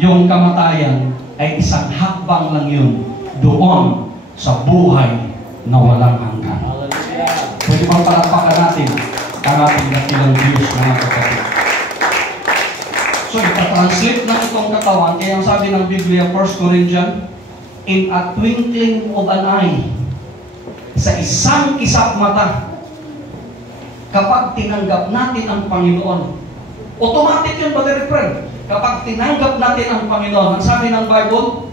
yung kamatayan ay isang hakbang lang yun doon sa buhay na walang hanggan. Pwede bang palakpakan natin ang ating dakilang Diyos, mga kapatid? So, itatranslate na itong katawan, kaya ang sabi ng Biblia, 1 Corinthians, in a twinkling of an eye, sa isang kisap mata, kapag tinanggap natin ang Panginoon, automatic yun, Brother Friend. Kapag tinanggap natin ang Panginoon, ang sabi ng Bible,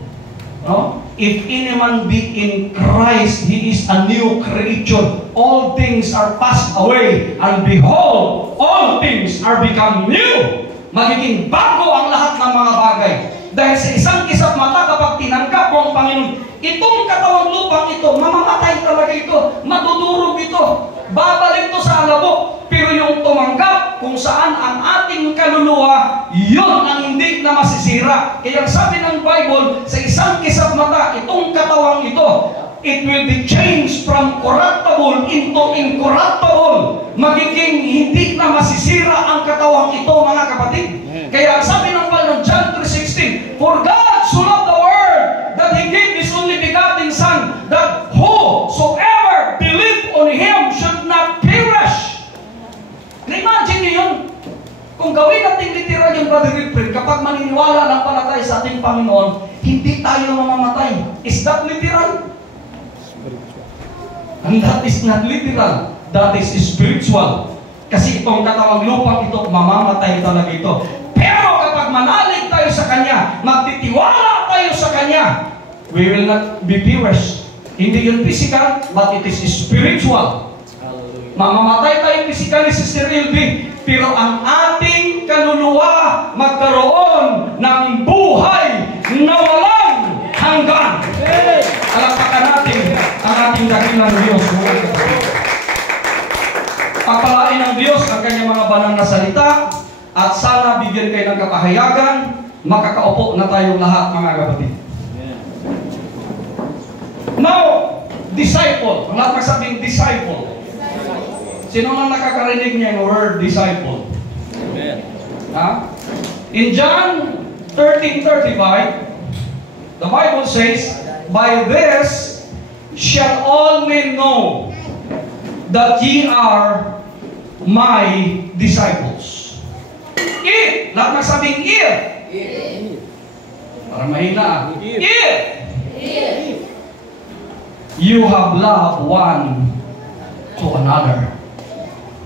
no? If any man be in Christ, he is a new creature. All things are passed away, and behold, all things are become new. Magiging bago ang lahat ng mga bagay. Dahil sa isang kisap mata, kapag tinanggap mo ang Panginoon, itong katawang lupang ito, mamamatay talaga ito, madudurog ito, babalik to sa alabok. Pero yung tumanggap kung saan ang ating kaluluwa, yun ang hindi na masisira. Kaya sabi ng Bible, sa isang kisap mata, itong katawang ito, it will be changed from corruptible into incorruptible. Magiging hindi na masisira ang katawang ito, mga kapatid. Kaya sabi ng Bible, John 3:16, for God so loved the world that He gave His only begotten Son, that whosoever believe on Him should not perish. Na-imagine niyo yun? Kung gawin natin literal yung Brother Wilfred, kapag maniniwala ng palatay sa ating Panginoon, hindi tayo mamamatay. Is that literal? And that is not literal. That is spiritual. Kasi itong katawang lupang ito, mamamatay talaga ito. Pero kapag manalig tayo sa Kanya, magtitiwala tayo sa Kanya, we will not be perished. Hindi yun physical, but it is spiritual. Mamamatay tayo physically, Sister Ilby, pero ang ating kaluluwa magkaroon ng buhay na walang hanggan. Alapakan natin ang ating dakilang Diyos. Pagpalain ng Diyos ang kanyang mga banal na salita, at sana bigyan kayo ng kapahayagan, makakaupo na tayong lahat, mga kapatid. Now, disciple. Ang lahat magsabing disciple. Sino nang nakakarinig niya yung word disciple? Amen. Ha? In John 13:35, the Bible says, by this shall all men know that ye are my disciples. If, lahat magsabing if. Para mahina. If you have loved one to another.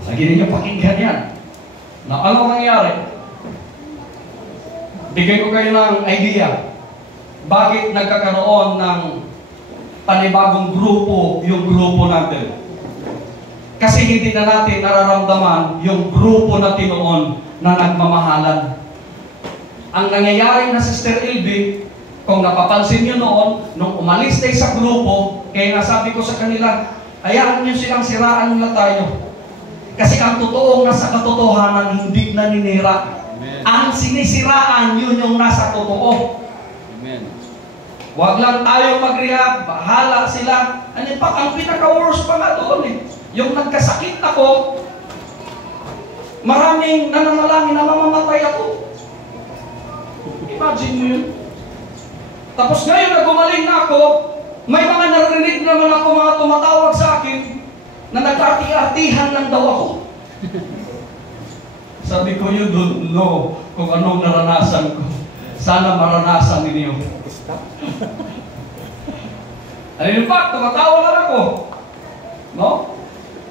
Lagi ninyo pakinggan yan. Na ano nangyari? Bigay ko kayo ng idea. Bakit nagkakaroon ng panibagong grupo yung grupo natin? Kasi hindi na natin nararamdaman yung grupo natin noon na nagmamahalan. Ang nangyayari na Sister Ilby, kung napapansin nyo noon, nung umalis tayo sa grupo, kaya nasabi ko sa kanila, hayaan nyo silang siraan nila tayo. Kasi ang totoong nasa katotohanan, hindi naninira. Amen. Ang sinisiraan, yun yung nasa totoo. Amen. Huwag lang tayo mag-rehab, bahala sila. Ano pa, ang pinaka-worst pa nga doon eh. Yung nagkasakit ako, maraming nananalangin na mamamatay ako. Imagine mo yun. Tapos ngayon na gumaling na ako, may mga narinig naman ako, mga tumatawag sa akin, na nag-arti-artihan lang daw ako. Sabi ko, you don't know kung anong naranasan ko. Sana maranasan ninyo. Ano yung fact, tumatawa lang ako. No?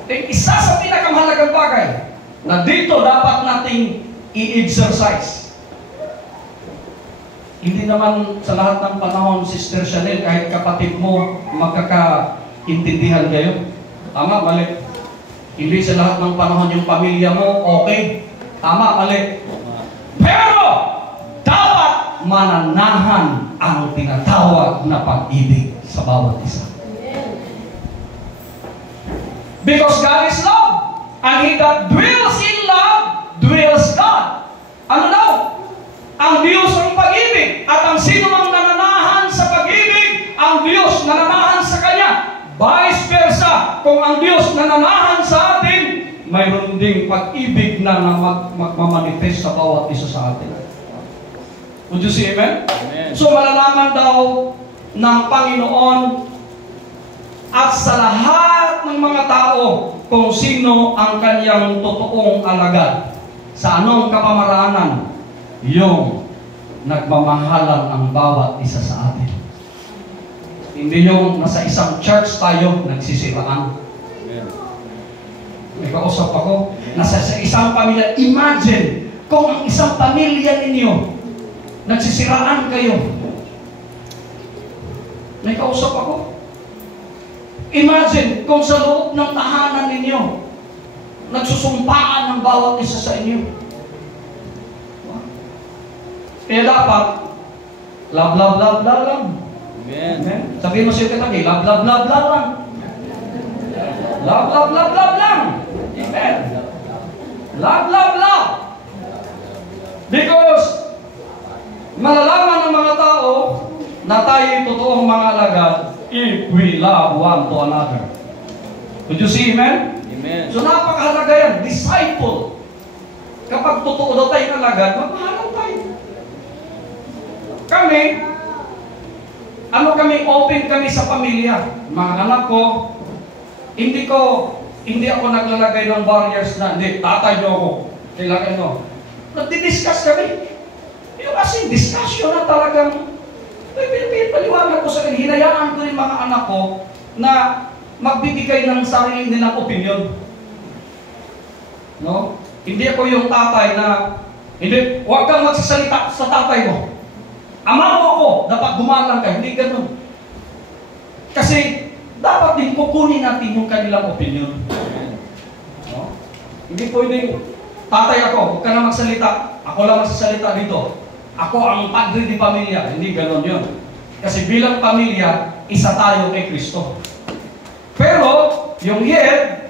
Isa sa pinakamahalagang bagay na dito dapat nating i-exercise. Hindi naman sa lahat ng panahon, Sister Chanel, kahit kapatid mo, magkakaintindihan kayo. Tama, mali. Hindi sa lahat ng panahon yung pamilya mo, okay. Tama, mali. Pero, dapat mananahan ang tinatawag na pag-ibig sa bawat isa. Because God is love. And he that dwells in love, dwells God. Ano daw? Ang Diyos ang pag-ibig. At ang sino mang nananahan sa pag-ibig, ang Diyos nananahan sa Kanya. Vice versa, kung ang Diyos nananahan sa atin, mayroon ding pag-ibig na magmamanifest sa bawat isa sa atin. Would you say amen? Amen. So malalaman daw ng Panginoon at sa lahat ng mga tao kung sino ang kanyang totoong alagad. Sa anong kapamaraanan? Yung nagmamahalan ang bawat isa sa atin. Hindi yung nasa isang church tayo nagsisiraan. Amen. May kausap ako, nasa sa isang pamilya. Imagine kung ang isang pamilya ninyo nagsisiraan kayo. May kausap ako. Imagine kung sa loob ng tahanan ninyo nagsusumpaan ng bawat isa sa inyo. Kaya dapat love, love, love, love lang. Amen. Amen. Sabihin mo siya katabi, love, love, love, love lang. Love, love, love, love lang. Amen. Love, love, love. Because malalaman ng mga tao na tayo totoong mga alagad if we love one to another. Would you see, amen? Amen. So napakahalaga yan, disciple. Kapag totoo daw tayong alagad, magmahalan tayo. Kami, open kami sa pamilya. Mga anak ko, hindi ako naglalagay ng barriers na, hindi, tatay niyo ako, kailangan nyo. Nagdi-discuss kami. Yung kasi discussion na talagang, paliwanag ko sa akin, hinayaan ko rin mga anak ko na magbibigay ng sarili nilang opinion. No? Hindi ako yung tatay na, hindi, huwag kang magsasalita sa tatay mo. Ama mo ako, dapat gumalang ka. Hindi ganun. Kasi, dapat din kukunin natin yung kanilang opinion. No? Hindi pwedeng, tatay ako, huwag ka na magsalita. Ako lang magsasalita dito. Ako ang padre di pamilya. Hindi ganun yun. Kasi bilang pamilya, isa tayo kay Kristo. Pero, yung head,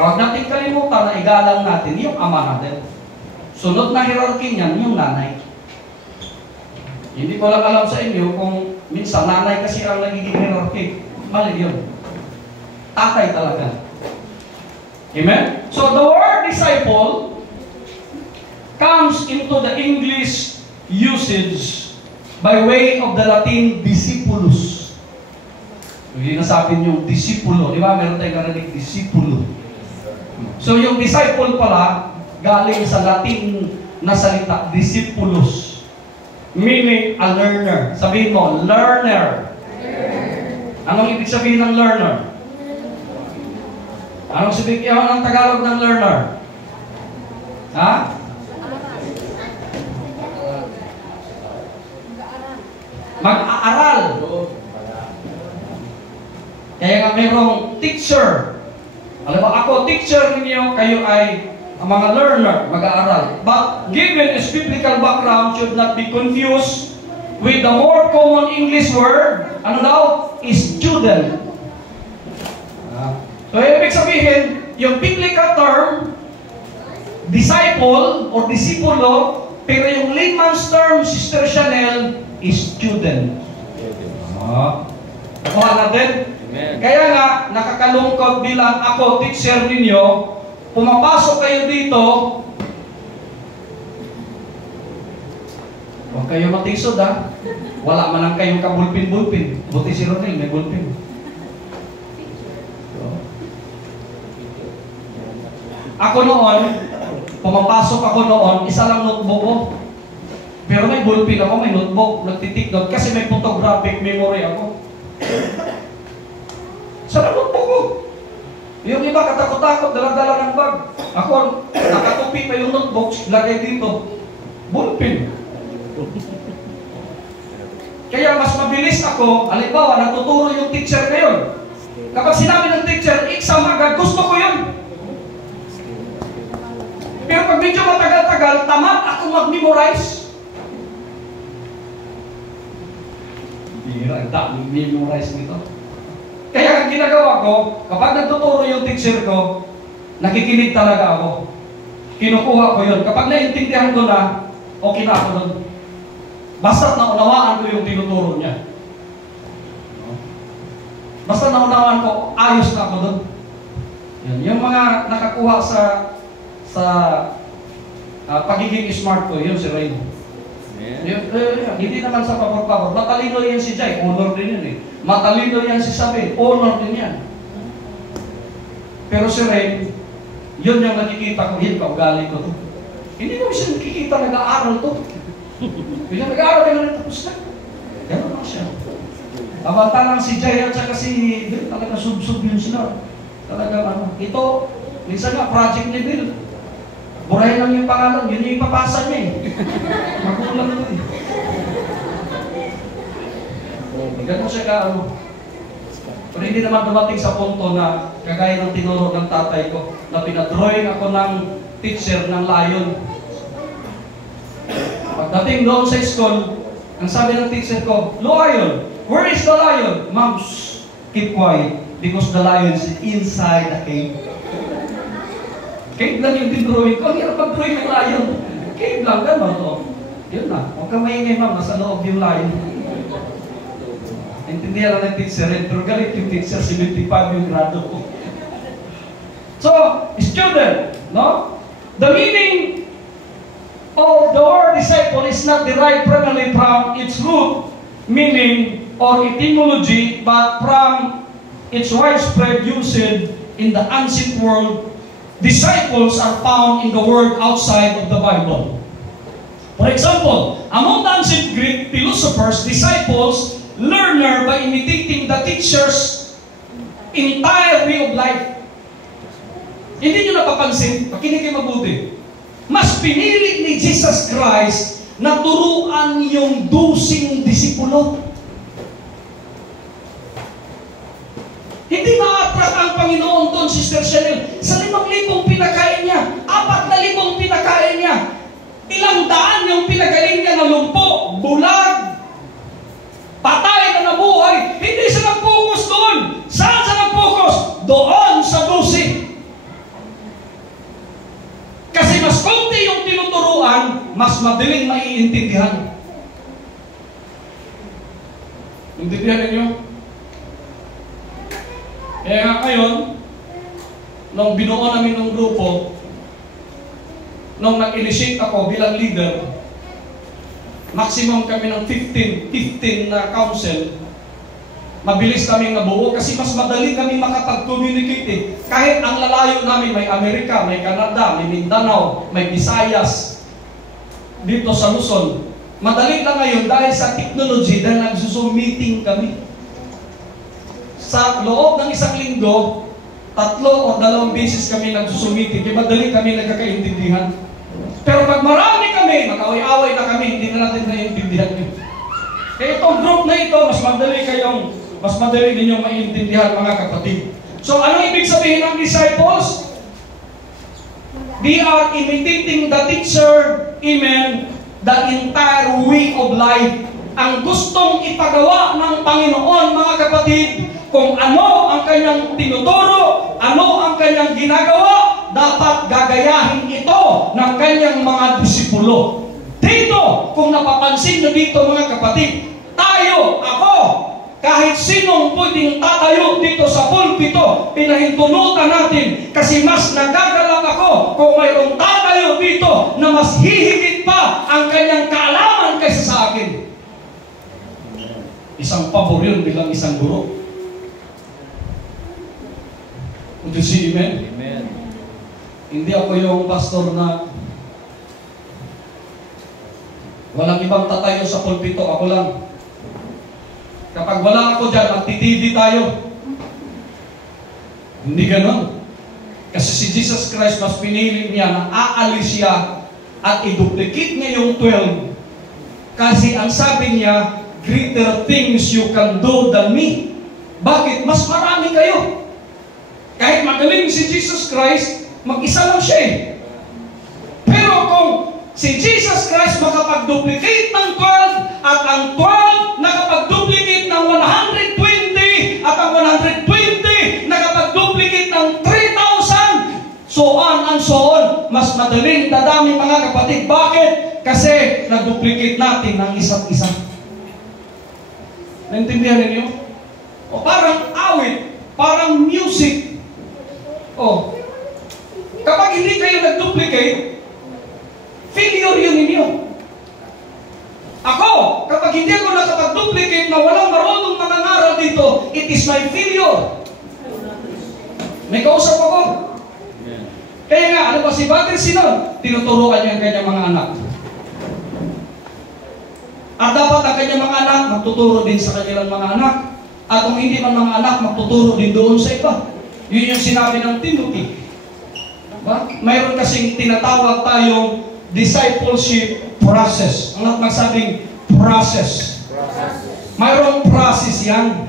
huwag natin kalimutan na igalang natin yung ama natin. Sunod na hierarchy niyan, yung nanay. Hindi ko lang alam sa inyo kung minsan nanay kasi ang nagiging hierarchy. Mali yun. Tatay talaga. Amen? So the word disciple comes into the English usage by way of the Latin discipulus. Hindi na sabi niyo disipulo. Di ba? Meron tayong narinig disipulo. So yung disciple pala galing sa Latin na salita discipulus. Meaning a learner. Sabihin mo, learner. Anong ibig sabihin ng learner? Anong sabihin ng Tagalog ng learner? Ha? Mag-aaral. Kaya nga mayroong teacher. Alam mo, ako teacher ninyo, kayo ay ang mga learner, mag-aaral. But given its biblical background should not be confused with the more common English word, ano daw? Student. So, ibig sabihin, yung biblical term, disciple or disipulo, pero yung layman's term, Sister Chanel, is student. Nakuha natin? Amen. Kaya nga, nakakalungkot bilang ako, teacher ninyo, pumapasok kayo dito, huwag kayo matisod ha. Wala man lang kayong kabulpin-bulpin. Buti si Ronel, may bulpin. Ako noon, pumapasok ako noon, isa lang notebook ko. Pero may bulpin ako, may notebook, nagtitik note, kasi may photographic memory ako. Sa notebook ko. Yung iba katakot-takot, dala-dala ng bag. Ako, nakatupi pa yung notebook, lagay dito. Bulpin. Kaya mas mabilis ako, halimbawa, natuturo yung teacher ngayon. Kapag sinabi ng teacher, exam agad, gusto ko yun. Pero pag medyo matagal-tagal, tamad ako mag-memorize. Bira, ang daming memorize nito. Kaya ang ginagawa ko, kapag nagtuturo yung teacher ko, nakikinig talaga ako. Kinukuha ko yun. Kapag naintindihan ko na, okay na ako doon. Basta naunawaan ko yung tinuturo niya. Basta naunawaan ko, ayos na ako doon. Yung mga nakakuha sa pagiging smart ko, yun si Raymond. Hindi naman sa papapapar. Matalino yan si Jai, honor din yan eh. Matalino yan si Sabi, honor din yan. Pero si Ren, yun yung nakikita ko, yun kaugali ko to. Hindi mo siya nakikita nag-aaral to. Hindi nag-aaral ka na tapos na. Gano'n lang siya. Kabata lang si Jai at saka si Bill, talaga sub-sub yun sila. Talaga ano. Ito, minsan nga, project ni Bill. Burahin lang yung pangalan, yun yung ipapasa niya eh. Magulang ito eh. Gano'n siya ka, ano. Pero hindi naman dumating sa punto na kagaya ng tinuro ng tatay ko na pinadrawing ako ng teacher ng lion. Pagdating doon sa school, ang sabi ng teacher ko, "Lion, where is the lion?" "Ma'am, keep quiet because the lion is inside the cave." Cave lang yung tinrawing ko. Ang hirap mag-drawing ng lion. Cave lang, gano'n to. Yun na. Huwag kang maingay, ma'am. Nasa loob yung lion. Intindihan lang ng teacher rin. Pero galit yung teacher, 75 yung grado ko. So, student, no? The meaning of the word disciple is not derived primarily from its root meaning or etymology, but from its widespread usage in the ancient world. Disciples are found in the word outside of the Bible. For example, among the ancient Greek philosophers, disciples, learner by imitating the teacher's entire way of life. Hindi nyo napapansin, makinig kayo mabuti. Mas pinili ni Jesus Christ na turuan yung 12 disipulo. Hindi ma-attract ang Panginoon doon, Sister Chanel. Sa 5,000 pinakain niya, 4,000 pinakain niya, ilang daan yung pinagaling niya na lumpo, bulag, patay na nabuhay. Hindi siya nag-focus doon. Saan siya nag-focus? Doon sa 12. Kasi mas konti yung tinuturuan, mas madaling maiintindihan. Intindihan ninyo? Kaya nga ngayon, nung binuo namin ng grupo, nung nag-initiate ako bilang leader, maximum kami ng 15 na council. Mabilis kaming nabuo kasi mas madali kami makapag-communicate eh. Kahit ang lalayo namin, may Amerika, may Canada, may Mindanao, may Visayas, dito sa Luzon. Madali lang ngayon dahil sa technology, dahil nag-Zoom meeting kami. Sa loob ng isang linggo, 3 o 2 beses kami nag-Zoom meeting, kaya madali kami nagkakaintindihan. Pero pag marami kami, mag-away-away na kami, hindi na natin naiintindihan yun. Kaya itong group na ito, mas madali ninyong maiintindihan, mga kapatid. So, anong ibig sabihin ng disciples? They are imitating the teacher, amen, the entire way of life. Ang gustong ipagawa ng Panginoon, mga kapatid, kung ano ang kanyang tinuturo, ano ang kanyang ginagawa, dapat gagayahin ito ng kanyang mga disipulo. Dito, kung napapansin nyo dito, mga kapatid, tayo, ako, kahit sinong pwedeng tatayo dito sa pulpito, pinahintunutan natin kasi mas nagagalak ako kung mayroong tatayo dito na mas hihigit pa ang kanyang kaalaman kaysa sa akin. Isang pabor yun bilang isang guro. Would you see, amen? Amen. Hindi ako yung pastor na walang ibang tatayo sa pulpito, ako lang. Kapag wala ako dyan, magti-TV tayo. Hindi ganon. Kasi si Jesus Christ, mas pinili niya na aalis siya at i-duplicate niya yung 12. Kasi ang sabi niya, greater things you can do than me. Bakit? Mas marami kayo. Kahit magaling si Jesus Christ, mag-isa lang siya eh. Pero kung si Jesus Christ makapag-duplicate ng 12 at ang 12 nakapag-duplicate ng 120 at ang 120 nakapag-duplicate ng 3,000, so on and so on, mas madaling dadami, mga kapatid. Bakit? Kasi nag-duplicate natin ng isa't isa. Naintindihan ninyo? O parang awit, parang music. O, kapag hindi kayo nag-duplicate, failure yun ninyo. Ako, kapag hindi ako nakapag-duplicate na walang marunong mangangaral dito, it is my failure. May kausap ako. Kaya nga, ano ba si Father Sinon? Tinuturuan niya ang kanyang mga anak. At dapat ang kanyang mga anak magtuturo din sa kanilang mga anak. At kung hindi man mga anak, magtuturo din doon sa iba. Yun yung sinabi ng Timothy. Diba? Mayroon kasing tinatawag tayong discipleship process. Ang lahat magsabing process. Mayroong process yan.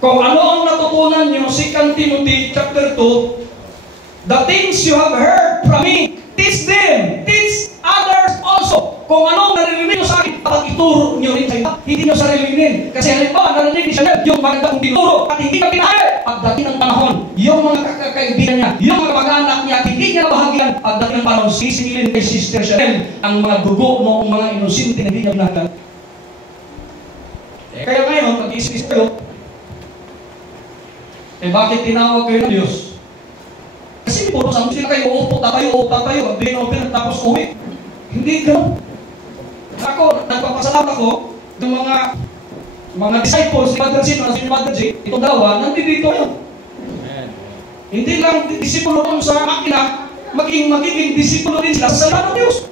Kung ano ang natutunan nyo, 2 Timothy chapter 2, the things you have heard from me, teach them, teach others also. Kung anong naririnig nyo sa akin, dapat ituro nyo rin sa iba. Hindi nyo sarili din. Kasi halimbawa, narinig ni Chanel, yung maganda kong tinuro, at hindi ka pinahal. Pagdating ng panahon, yung mga kaibigan niya, yung mga mag-anak niya, at hindi niya nabahagyan, pagdating ng panahon, sisingilin kay Sister Chanel, ang mga dugo noong mga inosente na hindi niya binahagyan. Kaya ngayon, pag-iisip kayo, bakit tinawag kayo ng Diyos? Kasi puro sa sila kayo, upo tayo, open, tapos uwi. Hindi gano'n. Ako, nagpapasalamat ako ng mga disciples ni Father Sino, si Father J, itong dawa, nandito yun. Hindi lang disipulo kung sa makina, magiging disipulo rin sila sa salita ng Diyos.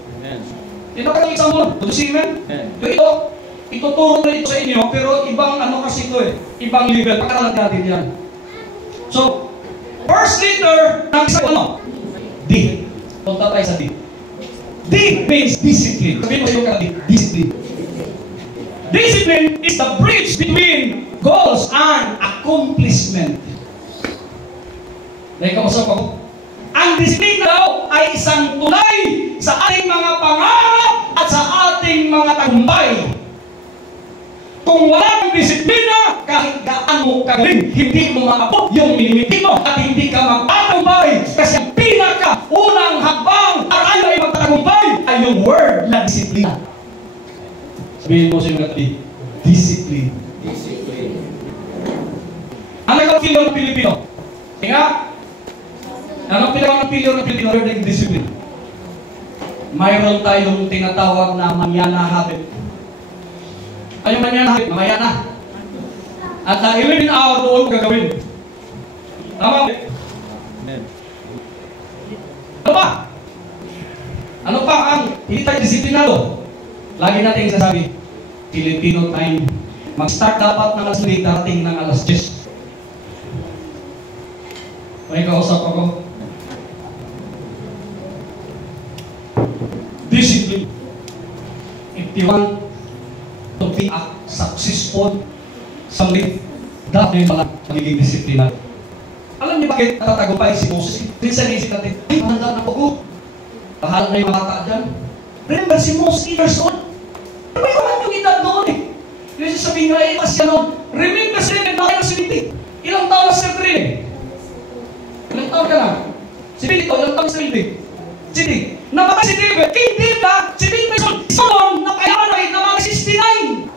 Ito ka ng example, Simen. Ito, ituturo na ito sa inyo, pero ibang ano kasi ito ibang level, pagkakalat natin yan. So, first letter ng isa ano? D. Punta tayo sa D. D means discipline. Sabihin mo sa iyo ka, discipline. Discipline is the bridge between goals and accomplishment. Dahil kausap ako. Ang disiplina daw ay isang tulay sa ating mga pangarap at sa ating mga tagumpay. Kung wala kang disiplina, kahit gaano kagaling, hindi mo maabot yung minimiti mo at hindi ka magtatagumpay. Kasi ang pinaka-unang habang tayo ay magtatagumpay ay yung word na disiplina. Sabihin mo sa mga tabi, discipline. Discipline. Ano ang pilyo ng Pilipino? Kaya, anong pinaka-pilyo ng Pilipino? Word ng discipline. Mayroon tayong tinatawag na manana habit. Ano man yan, mamaya na. At na 11 hour doon gagawin. Tama? Ano pa? Ano pa ang hindi tayo disiplinado? Lagi natin sasabi, Filipino time. Mag-start dapat ng alas 8, darating ng alas 10. May kausap ako. Discipline. If you want to be successful sa life, dapat pala magiging disiplina. Alam niyo bakit natatagumpay si Moses? Minsan naisip natin, ay, mahanda na ako. Bahala na yung mga bata dyan. Remember si Moses, 8 years old. Ano ba yung edad noon eh? Yung sasabihin nga, kasi ano, remember si Rinne, nakaya si Binti. Ilang taon na si Rinne? Ilang taon ka na? Si Binti, ilang taon si Binti? Si Binti. Namatay si David, hindi na, si Binti, Solon, nakayaman ay namatay 69.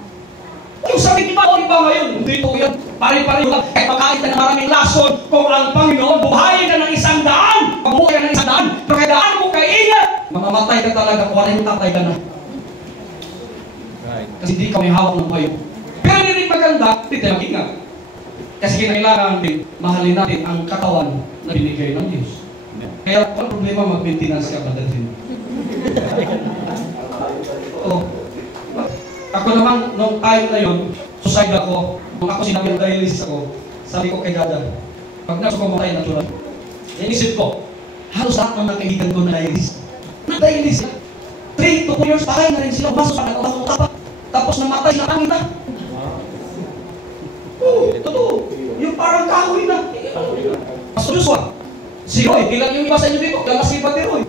Yung sabi ni Pao, iba ngayon, hindi po yan. Pari-pari lang, kahit makain na maraming lason, kung ang Panginoon buhayin ka ng 100, mabuhay ka ng 100, pero kailangan mo kaingat, mamamatay ka talaga, kung ano yung tatay ka na. Kasi hindi ka may hawak ng buhay. Pero hindi rin maganda, hindi tayo mag-ingat. Kasi kailangan din, mahalin natin ang katawan na binigay ng Diyos. Kaya, walang problema mag-maintenance ka ba dati? Oh. Ako naman, nung time na yun, suicide ako, nung ako sinabi ng dialysis ako, sabi ko kay Gada, pag naso ko matay natural. Inisip ko, halos lahat ng mga kaibigan ko na dialysis. Na-dialysis na. 3 to 4 years, patay na rin sila, baso sa nagkabang tapak. Tapos namatay na kami na. Oo, totoo. Yung parang kahoy na. Pastor Joshua, si Roy, ilan yung iba sa inyo dito? Kala si Pati Roy.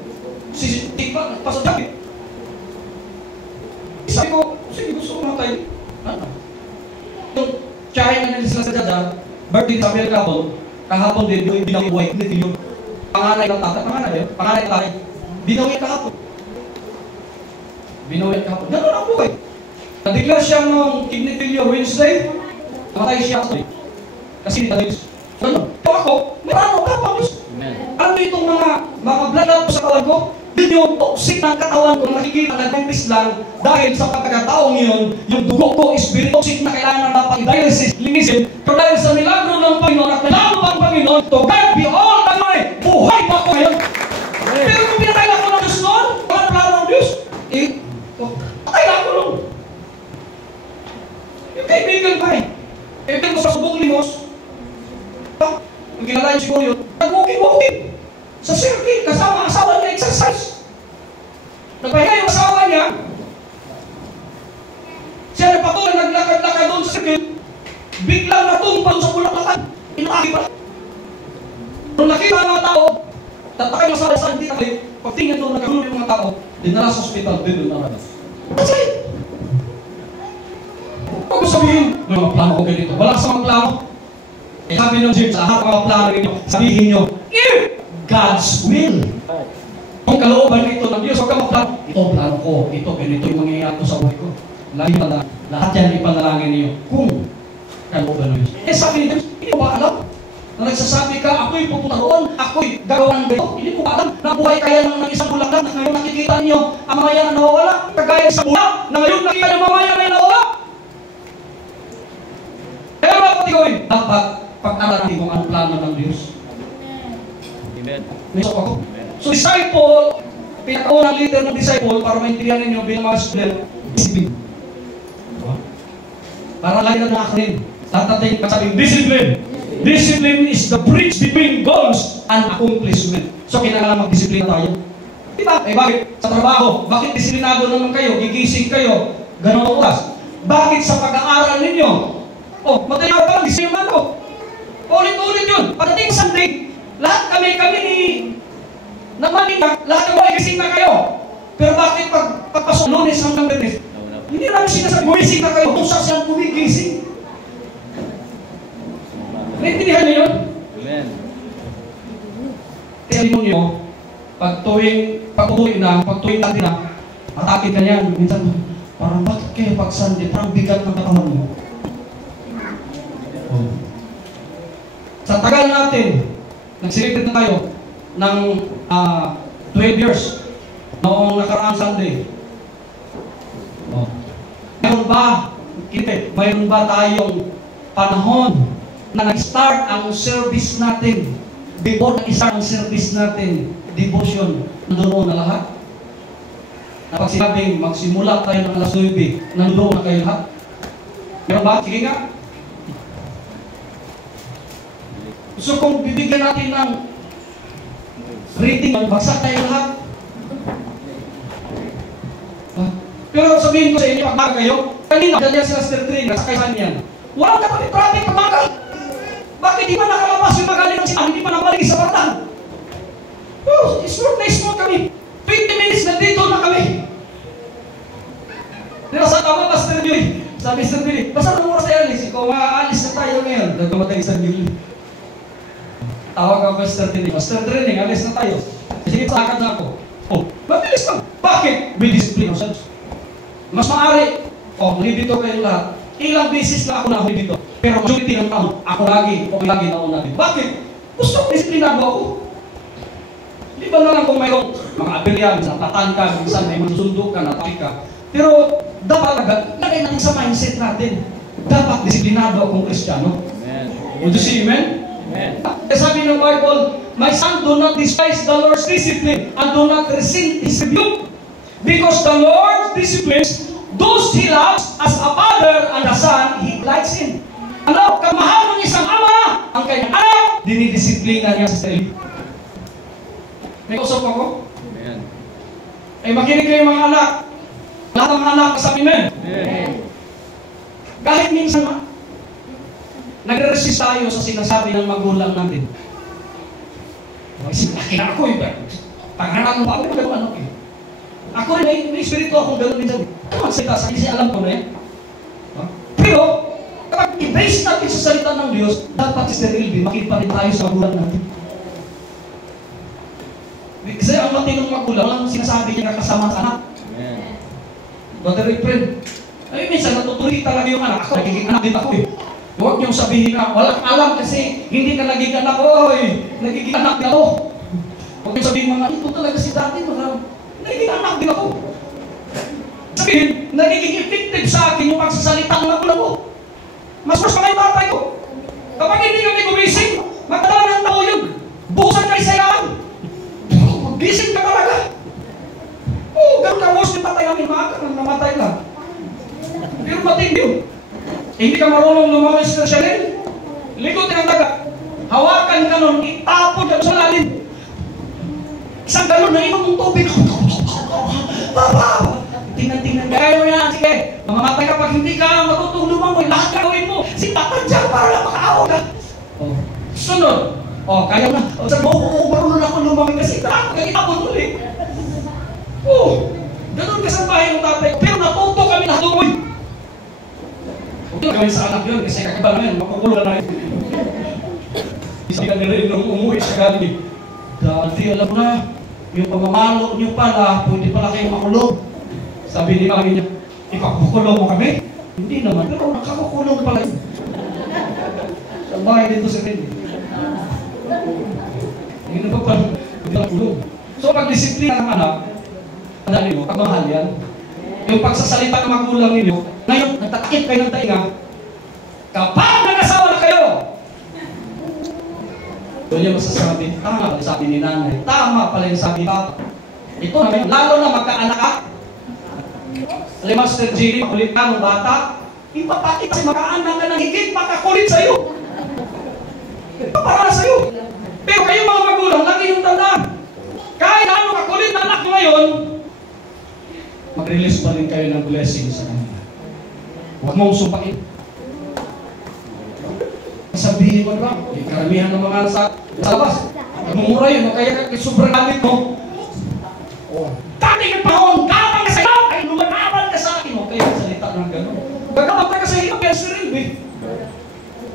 Si Tigba, Pastor Jackie. Sabi ko, sige, gusto ko matay. Ano? Yung tsahin na nila sila sa Dada, birthday sa Samuel kahapon din, yung binawiway, hindi yung panganay ng tatay, panganay ng tatay, binawi kahapon. Binawi kahapon. Ganun ang buhay. Nag-declare siya nung kidney failure Wednesday, namatay siya kasi nag-declare. Ganun. So ako, may ano, kapag alam mo itong mga blood out sa kawan ko, Yun yung toxic ng katawan ko, nakikita nag-impis lang dahil sa pagkakataong yun, yung dugo ko is very toxic na kailangan na dapat i-dialysis, linisin. Pero dahil sa milagro ng Panginoon at milagro ng Panginoon, to God be all the glory, buhay pa ako ngayon. Pero kung pinatay na ako ng Diyos noon, walang plano ng Diyos, patay na ako noon. Yung kaibigan pa kaibigan ko sa subong limos, yung kinalayan siguro yun, nag-walking-walking sa circuit, kasama ang asawa niya exercise. Nagpahinga yung asawa niya, siya nagpatuloy, naglakad-lakad doon sa circuit, biglang natumpang sa bulak-lakad. Inaki pala. Nung nakita ang mga tao, tatakay mo sa hindi nakali, pagtingin doon, nagkaroon yung mga tao, dinala sa hospital, din doon naranas. That's it! Huwag ko sabihin, may mga plano ko ganito. Wala sa mga plano. Eh, sabi ng James, sa lahat ng mga plano ninyo, sabihin nyo, God's will. Kung kalooban ito ng Diyos, huwag ka magplano. Ito plano ko, ito, ganito yung mangyayari ko sa buhay ko. Lahat yan ipanalangin niyo kung kalooban ng Diyos. Eh sabi ni James, hindi mo ba alam? Na nagsasabi ka, ako'y pupunta roon, ako'y gagawa ng ganito. Hindi mo ba alam na buhay kaya ng isang bulaklak na ngayon nakikita niyo ang mamaya na nawawala? Kagaya sa bulak na ngayon nakikita niyo mamaya na nawawala? Kaya dapat gawin? Dapat pag-aralan kung anong plano ng Diyos. Amen. Nisok ako. So, disciple, pinakaunang leader ng disciple, para maintindihan ninyo bilang mga student, discipline. Para lagi na nakakarin. Lahat natin kasabing discipline. Discipline is the bridge between goals and accomplishment. So, kinakailangan mag-discipline tayo. Diba? Eh, bakit? Sa trabaho, bakit disiplinado naman kayo? Gigising kayo, ganun oras. Bakit sa pag-aaral ninyo? Oh, matayo pa lang, disiplinado ko. Ulit-ulit yun. Pagdating Sunday, lahat kami ni nagmaninag, lahat ng mga gising na kayo. Pero bakit pagpasok Lunes hanggang Biyernes, hindi namin sinasabi, gumising na kayo kung saan siyang gumigising. Naintindihan niyo yun? Amen. Kaya mo niyo, pag tuwing natin na, atake ka niyan, minsan, parang bakit kayo pag Sunday, parang bigat ng katawan mo. Oh. Sa tagal natin, nagsilipid na tayo ng 12 years noong nakaraang Sunday. Oh. Mayroon ba tayong panahon na nag-start ang service natin? Before nag-start ang service natin, devotion, nandoon na lahat? Na pag sinabing magsimula tayo ng alas 9, nandoon na kayo lahat? Meron ba? Sige nga. So kung bibigyan natin ng rating, magbagsak tayo lahat. Pero sabihin ko sa inyo, pagmaga kayo, kanina, dyan sila Sir Trin, nasakay saan yan. Walang kapatid traffic pagmaga. Bakit di ba nakalabas yung magaling ng sila? Hindi pa nabalik sa baratan. Oh, smooth kami. 20 minutes na dito na kami. Nasa tama, Pastor Julie. Sabi Sir Julie, basta nung oras tayo alis. Ikaw maalis na tayo ngayon. Nagkamatay Sir Julie. Tawag ako Pastor Training. Pastor Training, alis na tayo. Sige, sakad na ako. Oh, mabilis lang. Bakit? May discipline ourselves. Mas maaari, dito kayo lahat. Ilang beses na ako nahuli dito. Pero majority ng taon, ako lagi nauna dito. Bakit? Gusto ko, disiplinado ako. Di ba na lang kung mayroong mga abilyan, sa tatan ka, minsan may masusundo ka, natake ka. Pero dapat lagay natin sa mindset natin. Dapat disiplinado akong Kristiyano. Would you see amen? Amen. Sabi ng Bible, my son, do not despise the Lord's discipline and do not resist His rebuke. Because the Lord disciplines those He loves as a father and a son He delights in. Ano, kamahal ng isang ama, ang kanyang anak, dinidisiplina niya sa sarili. May kausap ako? Amen. Ay makinig kayo mga anak. Lahat ng mga anak, kasabi men. Amen. Kahit minsan, nagre-resist tayo sa sinasabi ng magulang natin. Laki na ako pangalan mo pa ako, gano'n ano eh. Ako rin, may espiritu akong gano'n minsan. Kung salita sa kasi alam ko na yan. Pero, kapag i-base natin sa salita ng Diyos, dapat Sister Ilby, makipa rin tayo sa magulang natin. Kasi ang matinong magulang, walang sinasabi niya kasama sa anak. Amen. Brother Friend, ay minsan natutuloy talaga yung anak. Ako, nagiging anak din ako eh. Huwag niyong sabihin na, walang alam kasi hindi ka nagiging anak ko, nagiging anak din ako. Huwag Huwag yung sabihin mga, ito talaga si dati, mga, nagiging anak din ako. Sabihin, nagiging effective sa akin yung pagsasalita ng magulang ko. Mas pa kayo tatay ko. Kapag hindi kami gumising, magdala ng tao yun. Buhusan kayo sa yaman. Gising ka talaga. Oo, ganun ka-worse yung tatay namin, namatay lang. Pero matindi yun. Hindi ka marunong lumawis ng Chanel. Ligutin ang dagat. Hawakan ka nun, itapon ka sa lalim. Isang galon na inom ng tubig. Papa! Tingnan-tingnan ka. Ayaw yan, sige. Mamamatay ka pag hindi ka matutong lumangoy. Lahat gagawin mo. Si Tatan dyan para lang makaawa ka. Oh. Sunod. Oh, kaya na. O, sabi mo, marunong ako lumangoy kasi itapon ulit. Oh, ganun ka sa bahay ng tatay. Pero natuto kami na lumangoy. Huwag lang gawin sa anak yun kasi kakaiba na yun. Makukulong na yun. Isa ka nila nung umuwi sa galing. Dati alam mo na, yung pamamalo nyo pala, pwede pala kayong makulong. Sabi ni mami niya, ipakukulong mo kami? Hindi naman, pero nakakukulong pala yun. Sa bahay dito sa rin. Hindi na pa pala, hindi nakulong. So pag-disiplina ng anak, andali mo, pagmahal yan. Yung pagsasalita ng magulang ninyo, ngayon, nagtatakip kayo ng tainga, kapag nag-asawa na kayo, doon yung masasabi, tama pala sabi ni nanay, tama pala yung sabi papa. Ito na ngayon, lalo na magkaanak ka. Alam, Master Jerry, makulit ka ng bata, ipapakit kasi magkaanak ka ng higit makakulit sa'yo. Para sa'yo. Pero kayo mga magulang, lagi yung tandaan. Kahit ano kakulit na anak nyo ngayon, mag-release pa rin kayo ng blessing sa kanila. Huwag mong sumpain. Sabihin mo lang, karamihan ng mga sa labas. Nagmumura yun, kaya sobrang gamit mo. Dati ka paon, gabang ka sa iyo, ay lumanaban ka sa akin. Kaya salita ng gano'n. Gagabang ka sa iyo, kaya siril, eh.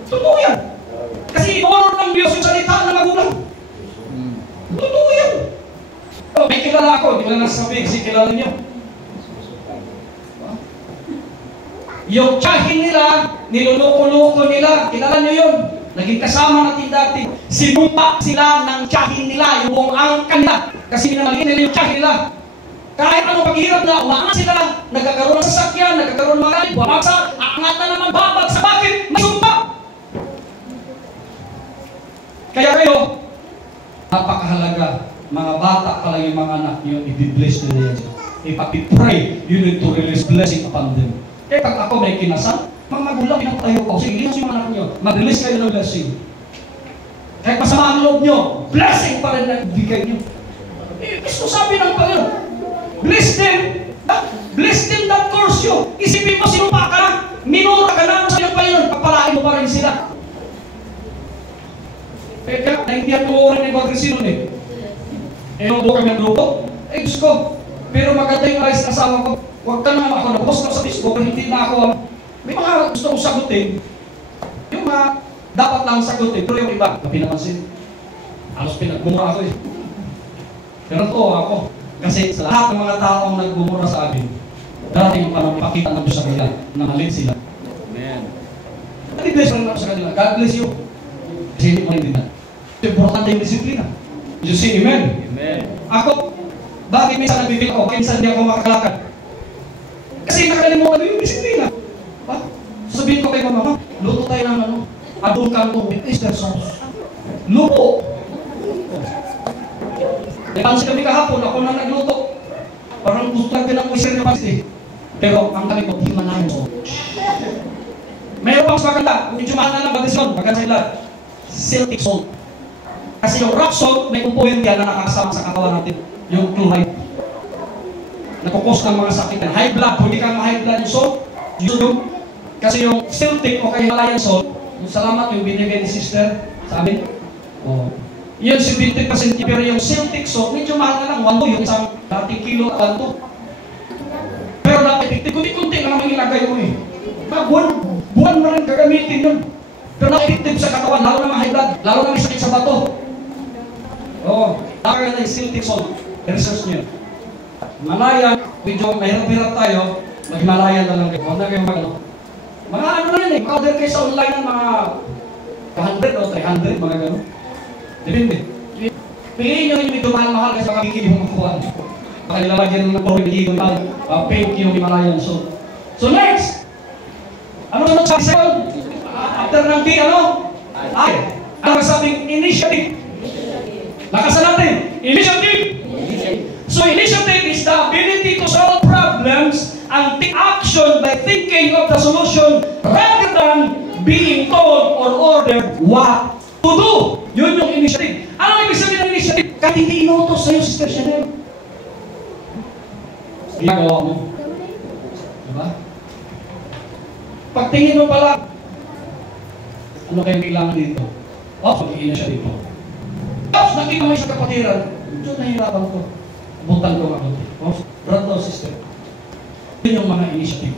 Totoo yan. Kasi honor ng Diyos yung salita ng magulang. Totoo yan. May kilala ako, di ko na nasabi kasi kilala niyo. Yung tsahin nila, niluloko-loko nila, kilala nyo yun. Naging kasama natin dati. Sinumpa sila ng tsahin nila, yung buong angkan nila. Kasi minamaliin nila yung tsahin nila. Kahit anong paghihirap na, umaangat sila, nagkakaroon ng sasakyan, nagkakaroon ng mga galit, bumagsak, angatan naman, babag sa bakit? May sumpa! Kaya kayo, napakahalaga, mga bata pala yung mga anak nyo, i-bless nila yan. Ipapipray, you need to release blessing upon them. Kaya pag ako may kinasal, mga magulang, pinapatayo ko. Sige, linas yung anak nyo. Mag-release kayo ng blessing. Kahit masama ang loob nyo, blessing pa rin na ibigay nyo. Gusto sabi ng Panginoon, bless them. Bless them that curse you. Isipin mo, sinumpa ka na, minura ka na sa iyong Panginoon, papalain mo pa rin sila. Kaya, naintihan ko rin yung Bagresino eh. Doon kami ang grupo. Gusto ko. Pero maganda yung ayos na asawa ko. Huwag ka naman ako, nag-post na sa Facebook, hindi na ako, may mga gusto kong sagutin. Yung mga dapat lang sagutin, pero yung iba, na pinapansin. Halos pinagbumura ako eh. Pero to ako. Kasi sa lahat ng mga taong nagbumura sa akin, darating yung panapakita ng Diyos sa kanila, nangalit sila. Amen. God-bless lang ako sa kanila. God bless you. Kasi hindi mo rin din na. Importante yung disiplina. You say amen? Amen. Ako, bakit minsan nabibig ako? Minsan hindi ako makakalakad. Kasi nakalimutan mo yung disiplina. Sabihin ko kay mama, luto tayo ng ano, adong kanto with Easter sauce. Luto. Napansin kami kahapon, ako na nagluto. Parang gusto lang din ang Easter na pansin. Pero ang kami ko, di manayon sauce. Mayroon pang maganda, medyo mahal na lang bagdisyon, maganda sila. Celtic salt. Kasi yung rock salt, may component yan na nakakasama sa katawan natin. Yung chloride. Nakukos ng mga sakit. High blood, hindi ka ma-high blood yung salt. Yung, kasi yung Celtic o kay Himalayan salt, yung salamat yung binigay ni sister sa amin. Oh. Yun, 70%. Pero yung Celtic salt, medyo mahal na lang. 1 yung isang dating kilo at 1. Pero dapat, kunti-kunti na naman ilagay mo eh. Buwan mo rin gagamitin yun. Pero na-effective sa katawan, lalo na high blood, lalo na may sakit sa bato. Oo, nakaganda yung Celtic salt. Research nyo. Malayan, medyo mahirap-hirap tayo, mag-Malayan na lang kayo. Huwag na kayo mga ano na yan eh, order kayo sa online ng mga 100 o 300, mga gano'n. Depende. Piliin nyo yung medyo mahal-mahal kasi baka bigil yung makuha. Baka nilalagyan ng puro-biligo yung fake yung Himalayan. So next! Ano naman sabi sa'yo? After ng D, ano? Ay! Ano sabing initiative? Lakasan natin! Initiative! So initiative is the ability to solve problems and take action by thinking of the solution rather than being told or ordered what to do. Yun yung initiative. Ano ibig sabihin ng initiative? Kahit hindi inutos sa'yo, Sister Chanel. Ginagawa mo. Diba? Pagtingin mo pala, ano kayong kailangan dito? Mag-i-initiative po. Tapos nakita mo sa kapatiran, ito nahihirapan ko. Butan ko ako. Brother, sister. Yun yung mga initiative.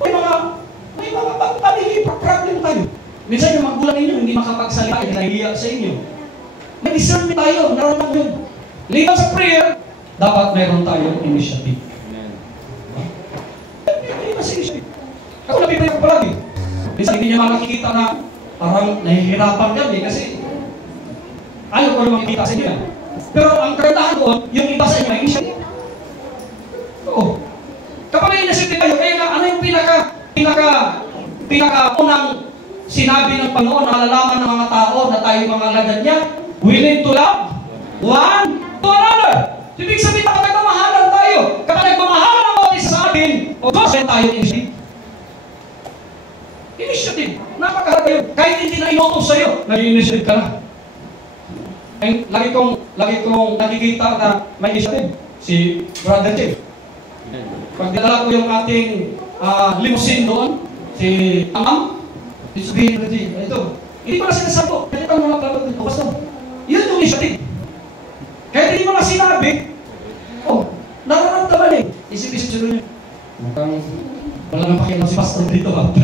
May mga problem tayo. Minsan yung magulang ninyo hindi makapagsalita, nahihiya sa inyo. May discernment tayo, naroon yun. Liban sa prayer, dapat meron tayong initiative. Liban sa initiative. Ako napiprayer ko palagi. Minsan hindi niya makikita na parang nahihirapan kami kasi ayaw ko na makikita sa inyo. Pero ang kagandahan doon, yung iba sa inyo may initiative. Oo. Kapag may initiative tayo, kaya nga, ano yung pinaka-unang sinabi ng Panginoon na alalaman ng mga tao na tayo mga alagad niya? We need to love one to another. Ibig sabihin, kapag nagmamahalan tayo, kapag nagmamahalan ang bawat isa sa atin, o Diyos, tayo initiative. Initiative. Napakahalaga yun. Kahit hindi na inutos sa'yo, nag-initiative ka na. Ay, lagi kong nakikita na may initiative. Si Brother Jim. Pagdala ko yung ating limousine doon, si Amam, sabihin na ito, hindi ko na sinasabi ko, kaya kang mga kapag dito, basta, yun yung initiative. Kaya hindi mo na sinabi, nararamdaman eh. Isip-isip sila niya, mukhang wala nang pakialam si Pastor dito, yun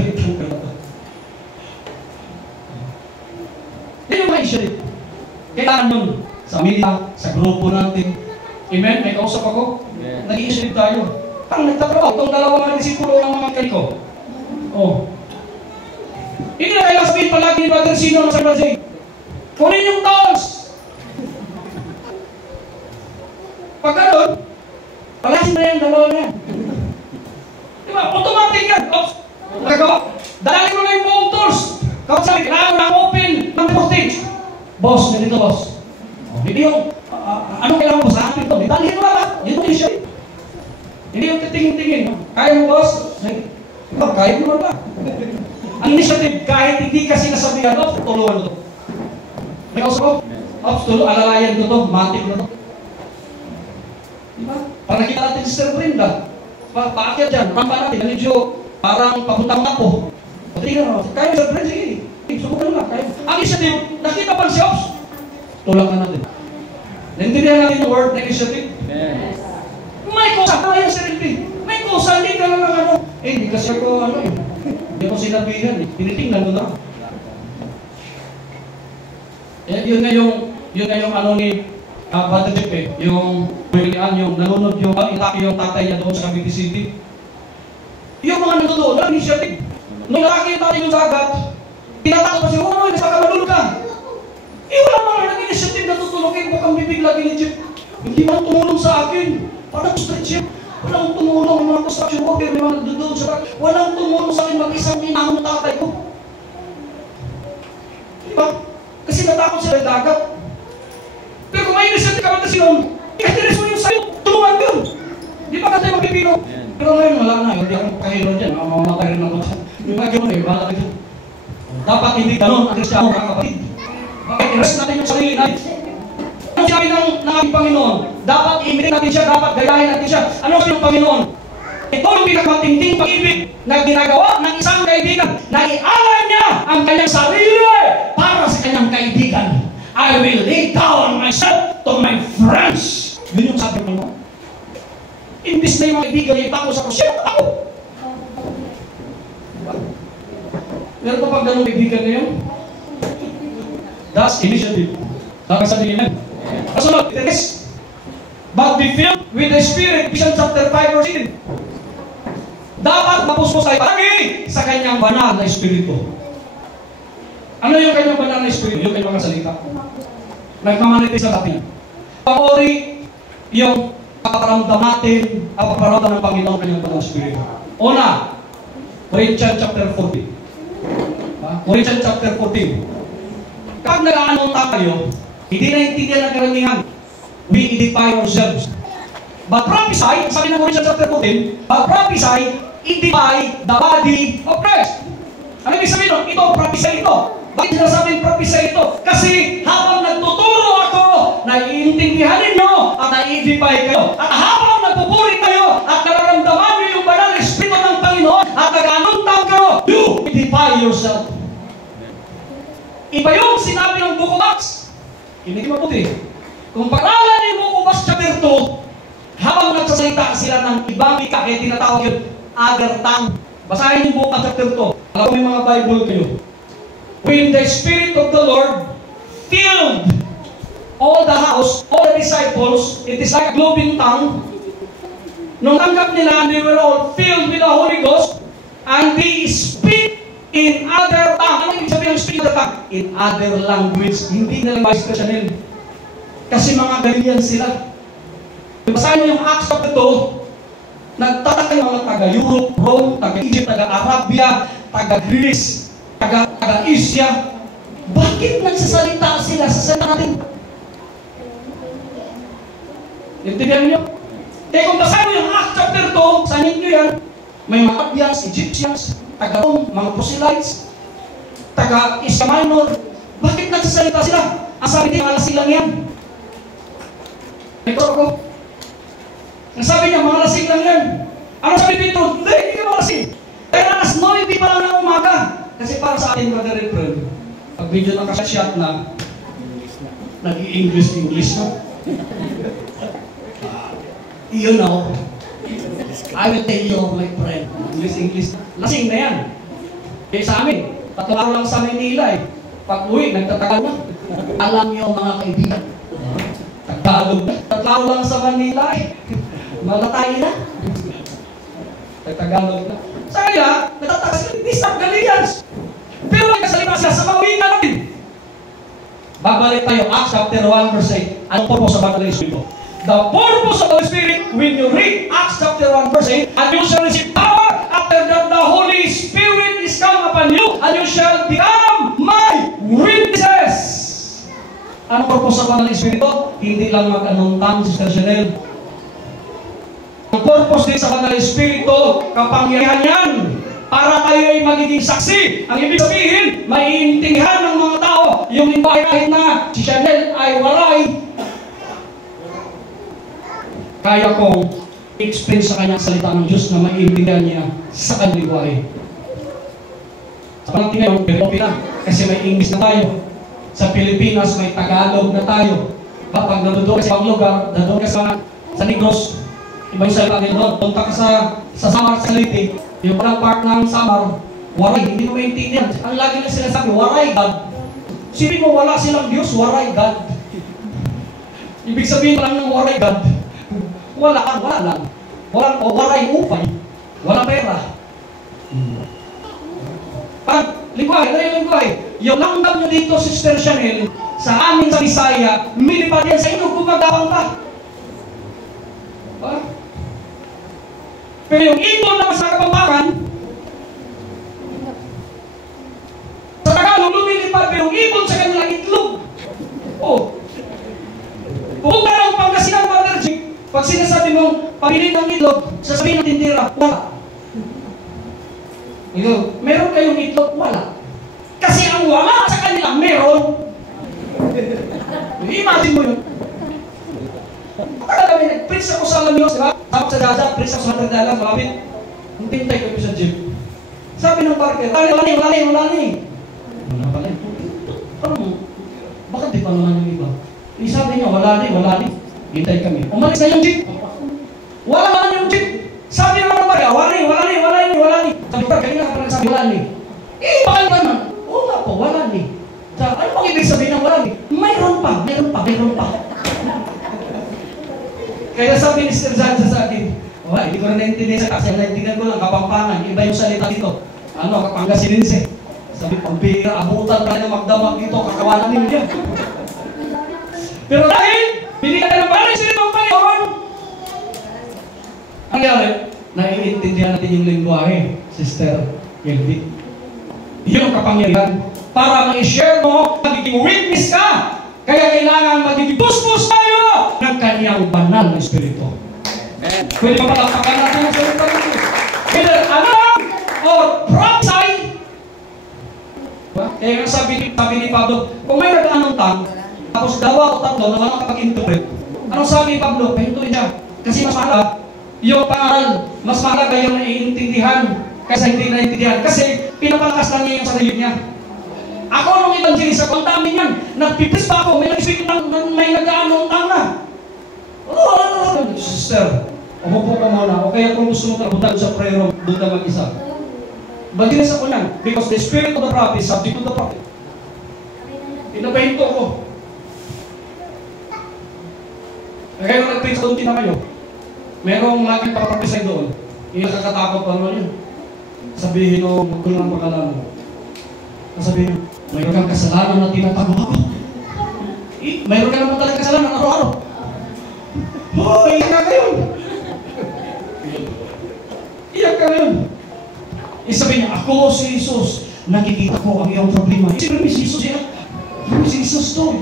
yung mga initiative. Kailangan nun, sa media, sa grupo natin. Amen? May kausap ako, nag-i-initiative tayo. Ang nagtatrabaho, itong dalawang mga disipulo ng mga kaliko. Hindi na kailang sabihin palagi ni Brother Sino sa Brazil. Kunin yung towels. Pag gano'n, palasin na yan, dalawa na yan. Diba? Automatic yan. Nagagawa. Dalangin mo na yung buong tools. Kapag sabi, kailangan na open ng postage. Boss, ganito boss. Hindi yung, anong kailangan mo sa akin ito? Dalangin mo na lang. Yun yung issue. Hindi yung titingin-tingin. Kaya mo boss? Kaya mo na ba? Ang initiative, kahit hindi kasi nasabihan, tulungan mo ito. May kausap ko, alalayan ko ito, matik na ito. Diba? Para nakita natin si Sister Brenda. Paakyat dyan, rampa natin, medyo parang papuntang mapo. Tingnan mo, kaya Sister Brenda, sige. Subukan mo lang, kaya. Ang initiative, nakita pa si Ops. Tulak na natin. Naintindihan natin yung word na initiative. May kusa, kaya Sir Elvin. May kusa, hindi ka lang ano. Hindi kasi ako ano eh. Hindi ko sinabihan eh. Tinitingnan ko na. Yun na yung ano ni Brother Jeff eh. Yung nanonood yung itaki yung tatay niya doon sa Cavite City. Yung mga nanonood, ang initiative. Nung nakaki yung tatay yung sagat, tinatakot pa siya, naman, saka malulog ka. Wala mga nag-initiative na tutulungin mo kang bibig lagi ni Jeff. Hindi man tumulong sa akin. Parang stretch Jeff. Walang tumulong, mga construction worker, may mga doon sa back. Walang tumulong sa akin mag-isang inahon ng tatay ko. Diba? Kasi natakot sila ng dagat. Pero kung may initiative ka ba kasi yun, ikateres mo yung sa'yo, tulungan yun. Di ba ka tayo magpipino? Pero ngayon, wala na. Hindi ako kahilo dyan. Mamamatay rin ako. Yung mga gano'n eh, bala kayo. Dapat hindi gano'n ang Kristiyano mga kapatid. Bakit i-rest natin yung sarili natin? Ano sabi ng ating Panginoon? Dapat i-imitate natin siya, dapat gayahin natin siya. Ano sabi ng Panginoon? Ito yung pinakamatinding pag-ibig na ginagawa ng isang kaibigan na ialay niya ang kanyang sarili para sa kanyang kaibigan. I will lay down myself to my friends. Yun yung sabi ng Panginoon. Imbis na yung mga kaibigan niya ipako sa kusya, ako. Meron pa pag ganun kaibigan na yun? That's initiative. Sabi niya. Kasunod, it is, but be filled with the Spirit, Ephesians chapter 5 verse 18. Dapat mapuspos tayo palagi sa kanyang banal na Espiritu. Ano yung kanyang banal na Espiritu? Yung kanyang mga salita. Nagmamanifest sa atin. Pag-ori yung paparamdam natin, ang paparamdam ng Panginoon kanyang Banal Espiritu. Una, Corinthians chapter 14. Corinthians chapter 14. Kapag nag-aanong tayo, hindi na intindihan ng karamihan. We edify ourselves. But prophesy, sabi ng Corinthians chapter 14, but prophesy, edify the body of Christ. Ano ibig sabihin nun? Ito, prophesy ito. Bakit sinasabing prophesy ito? Kasi habang nagtuturo ako, naiintindihan ninyo at nai-edify kayo. At habang nagpupuri kayo at nararamdaman nyo yung banal Espiritu ng Panginoon at nag-anuntan kayo, you edify yourself. Iba yung sinabi ng Book of Acts. Hindi mabuti. Kung pag-aralan ni Book of Acts chapter 2, habang nagsasalita sila ng ibang wika, kaya tinatawag yun, other tongue. Basahin yung Book of Acts chapter 2. Alam mo yung mga Bible kayo. When the Spirit of the Lord filled all the house, all the disciples, it is like a glowing tongue. Nung tanggap nila, they were all filled with the Holy Ghost, and they speak in other tongue. Ano yung sabihin ng speak in other tongue? In other language. Hindi nila ma-expressionin. Kasi mga Galilean sila. Basahin mo yung Acts chapter 2, nagtataka yung mga taga-Europe, Rome, taga-Egypt, taga-Arabia, taga-Greece, taga-Asia. Bakit nagsasalita sila sa salita natin? Intindihan niyo? Kaya kung basahin mo yung Acts chapter 2, sanin niyo yan, may mga Arabians, Egyptians, taga-Rome, mga proselytes, taga-Asia Minor. Bakit nagsasalita sila? Ang sabi din, mga lasing lang yan. Ito ako. Ang sabi niya, mga lasing lang yan. Ano sabi dito? Hindi ka mga lasing. Kaya alas 9 pa lang ng umaga. Kasi para sa ating brother and friend, pag medyo nakashot na, nag-i-English na. You know, I will tell you, my friend, English. Lasing na yan. Kaya sa amin, 3 araw lang sa Manila eh. Pag uwi, nagtatagal na. Alam niyo mga kaibigan, Tagalog na. 3 araw lang sa Manila eh. Malatay na. Tagalog na. Sa kanya, natataka sila, hindi sa Galileans. Pero nagkasalita siya sa mga wika natin. Babalik tayo, Acts chapter 1 verse 8. Anong purpose sa Banal Espiritu? The purpose of the Spirit, when you read Acts chapter 1 verse 8, and you shall receive power after that the Holy Spirit is come upon you, and you shall become my witnesses. Anong purpose sa Banal Espiritu? Hindi lang mag-anuntang, Sister Chanel. Ang purpose din sa Banal Espiritu, kapangyarihan yan para tayo ay magiging saksi. Ang ibig sabihin, maiintindihan ng mga tao yung iba kahit na si Chanel ay walay. Kaya kong explain sa kanya salita ng Diyos na maiintindihan niya sa kanyang buhay. Sa panahon ngayon, Pilipinas, kasi may English na tayo. Sa Pilipinas, may Tagalog na tayo. Kapag nandoon ka sa ibang lugar, nandoon ka sa Negros, iba yung salita nila doon. Punta ka sa Samar, sa Leyte, yung parang part ng Samar, waray, hindi mo maintindihan. Ang lagi na sila sabi, waray God. Sabi mo, wala silang Diyos, waray God. Ibig sabihin lang ng waray God, wala lang. Waray upay, wala pera. Pag lingwahe, yung langgam nyo dito, Sister Chanel, sa amin sa Bisaya, milipad yan sa inyo kung magdabang ka. Pero yung ibon na sa Kapampangan, sa Tagalog, lumilipad, pero yung ibon sa kanilang itlog. Pupunta na ang Pangasinan, Brother Jake, pag sinasabi mong pamili ng itlog, sasabihin ng tindera, wala. Meron kayong itlog, wala. Kasi ang wala sa kanila, meron. Imagine mo yun. Pagkala kami, nag-preach ako sa Alamios, diba? Tapos sa Dada, preach ako sa Hatagdalang, malapit. Ang pintay ko sa jeep. Sabi ng parker, wala ni. Wala pala yun. Parang mo, bakit di pa naman yung iba? Sabi niya, wala ni. Hintay kami. Umalis na yung jeep. Wala naman yung jeep. Sabi naman ng parker, wala ni. Sabi parker, kanina ka pa nagsabi, wala ni. Bakit naman? Oo nga po, wala ni. Ano pang ibig sabihin ng wala ni? Mayroon pa. Kaya sabi ni Sir Zanza sa akin, hindi ko rin naintindihan sa kasi naintindihan ko lang, Kapampangan, iba yung salita dito. Pangasinense. Sabi, pagbira, abutan ka na magdamag dito, kakawalan ninyo. Pero dahil binigyan ka ng banal na Espiritu ng Panginoon, ang nangyari, naiintindihan natin yung lingwahe, Sister Yelvi. Yung kapangyarihan. Para ma-share mo, magiging witness ka. Kaya kailangan magiging busbus tayo ng kanyang banal na Espiritu. Pwede pa palakpakan natin ang salita ng Diyos. Whether alam or prophesy. Kaya nga sabi ni Pablo, kung may nag-anong tang, tapos 2 o 3 na walang kapag-interpret, anong sabi ni Pablo? Pahintuin niya. Kasi mas mahalaga yung pangaral, mas mahalaga yung naiintindihan kaysa hindi naiintindihan. Kasi pinapalakas lang niya yung sarili niya. Ako nung evangelist ako, ang dami niyan. Nagpipis pa ako, may nag-anong tang na. Sister, umupo ka muna. O kaya kung gusto mo kapunta sa prayer room, doon ka mag-isa. Magilis ako lang. Because the spirit of the prophet is subject to the prophet. Pinapahinto ko. Kaya nung nag-preach doon, tinamayo. Merong laging papapisay doon. Yung nakakatakot pa naman yun. Sabihin mo, magkulang ang pakalan mo. Sabihin mo, mayroon kang kasalanan na tinatago ako. Mayroon ka naman talagang kasalanan araw-araw. Iyak ka ngayon. Iyak ka ngayon. Sabi niya, ako si Jesus. Nakikita ko ang iyong problema. Sino si Jesus yan? Si Jesus to.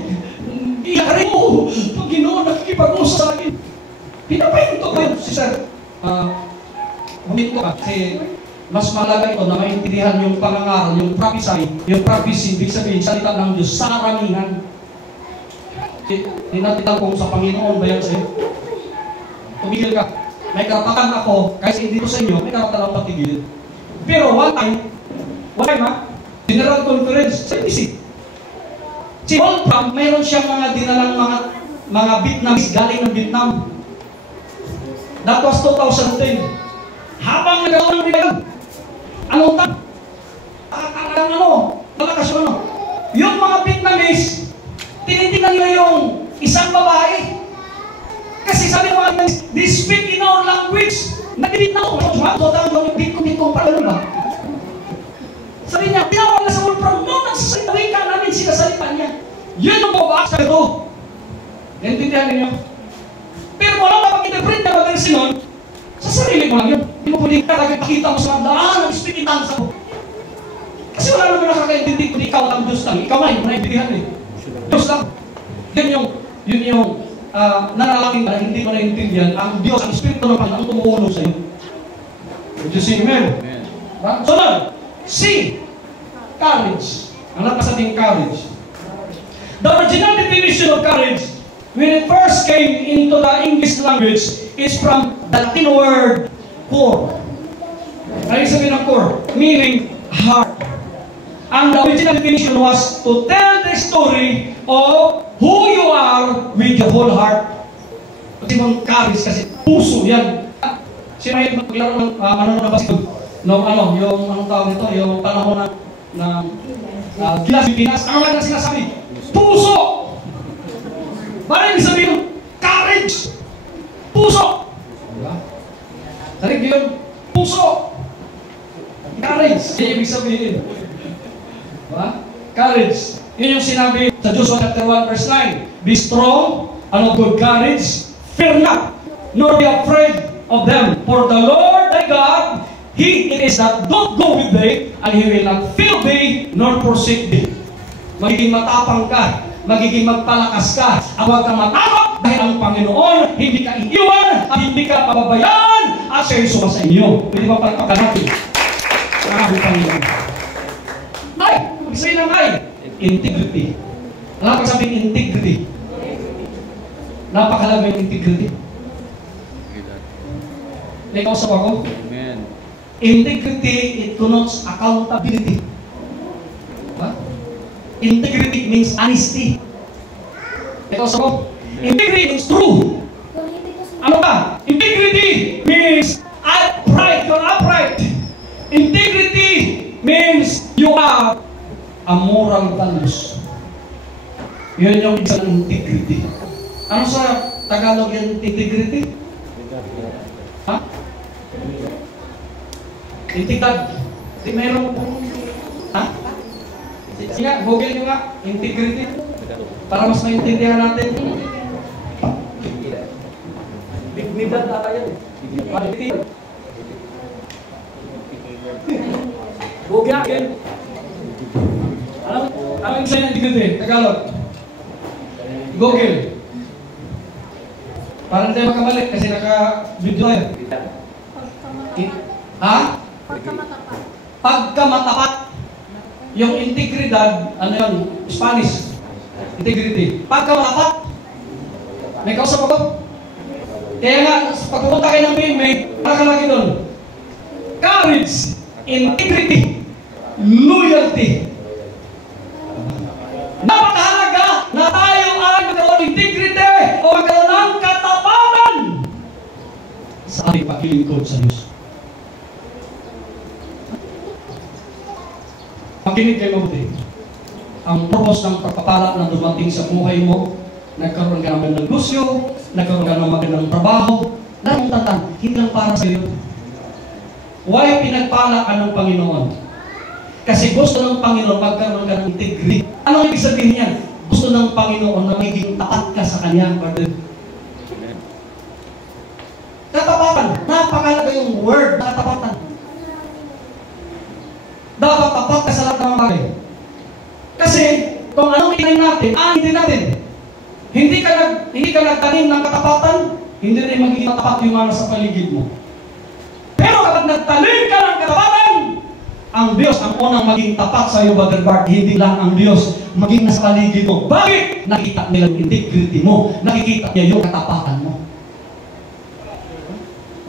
Iyak ka rin mo. Pag Ginoo, nakikipag-usap sa akin. Pinapahinto ka. Sister, huminto ka. Kasi mas malaga ito na maintindihan yung pangangaral, yung prophecy, ibig sabihin, salita ng Diyos sa karamihan. Tinatitan kung sa Panginoon ba yan sa'yo? Tumigil ka. May karapatan ako, kasi dito sa inyo, may karapatan ako patigil. Pero one time General Conference, sa NBC. Si Paul Trump, mayroon siyang mga dinalang mga Vietnamese galing ng Vietnam. That was 2010. Habang nagkaroon ng bilang, anong tang? Malakas yung yung mga Vietnamese, tinitingnan nila yung isang babae. Kasi sabi ng mga Vietnamese, they speak in our language. Nagdibit na ako. Dito para lang. Sabi niya, pinawag na sa Wolfram, no, nagsasalita ka namin, sinasalita niya. Yun yung pabak sa ito. Naintindihan ninyo? Pero wala ka pag-interpret na mag-versi nun, sa sarili mo lang yun. Hindi mo pwede ka nakikita mo sa mga nag-speak in tongues ako. Kasi wala naman nakakaintindi kung ikaw lang Diyos lang. Ikaw na, hindi mo naintindihan eh. Diyos lang. Yun yung nanalangin ka na hindi mo naintindihan. Ang Diyos, ang Espiritu ng Panginoon, ang tumuulong sa iyo. Would you say amen? So now, C, courage. Ang napasabing courage. The original definition of courage, when it first came into the English language, is from the Latin word cor. Ano yung sabihin ng cor? Meaning heart. And the original definition was to tell the story of who you are with your whole heart. Kasi mong courage kasi puso yan. Sino yung maglaro ng manonood na basketball? Yung anong tawag nito, yung panahon ng Gilas Pilipinas, ano lang na sinasabi? Puso! Parang ibig sabihin, courage! Puso! Tarik yun, puso! Courage! Yan ibig sabihin. Courage. Yun yung sinabi sa Joshua chapter 1 verse 9. Be strong and of good courage, fear not, nor be afraid of them. For the Lord thy God, He it is that don't go with thee, and He will not fail thee, nor forsake thee. Magiging matapang ka, magiging magpalakas ka, at huwag kang matakot dahil ang Panginoon, hindi ka iiwan, at hindi ka pababayaan, at siya yung sa inyo. Pwede ba palakpakan natin? Maraming Panginoon. Ay! Mag-say ng ay! Integrity. Alam ko sabihin integrity. Napakalaga yung integrity. Nakausap ako? Amen. Integrity, it connotes accountability. Integrity means honesty. Nakausap ako? Integrity means true. Ano ba? Integrity means upright. You're upright. Integrity means you are a moral values. Yun yung isang integrity. Ano sa Tagalog yung integrity? Ha? Integridad. Di meron pong... Ha? Sige nga, Google nyo nga. Integrity. Para mas maintindihan natin. Dignidad na yan. Bugyakin. Alam yung sa'yo ng dignidad, Tagalog. Google. Para hindi tayo makamali kasi naka-video tayo. Ha? Pagkamatapat. Pagkamatapat. Yung integridad, ano yun? Spanish. Integrity. Pagkamatapat. May kausap ako. Kaya nga, pag pumunta kayo ng PMA, nakalagay doon. Courage, integrity, loyalty. Napakahalaga na tayo ay magkaroon ng integrity o magkaroon ng katapatan sa ating paglilingkod sa Diyos. Makinig kayo mabuti. Ang purpose ng pagpapala na dumating sa buhay mo, nagkaroon ka ng magandang negosyo, nagkaroon ka ng magandang trabaho, dahil tatan, hindi lang para sa iyo. Why pinagpala ka ng Panginoon? Kasi gusto ng Panginoon magkaroon ka ng integrity. Ano ibig sabihin yan? Gusto ng Panginoon na magiging tapat ka sa Kanya, brother. Katapatan. Napakalaga yung word na katapatan. Dapat tapat ka sa lahat ng bagay. Kasi, kung anong tingin natin, hindi natin. Hindi ka nagtanim ng katapatan, hindi rin magiging matapat yung mga sa paligid mo. Pero kapag nagtanim ka ng katapatan, ang Diyos ang unang maging tapat sa iyo, Brother Bart. Hindi lang ang Diyos maging nasa paligid mo. Bakit? Nakikita nila yung integrity mo. Nakikita niya yung katapatan mo.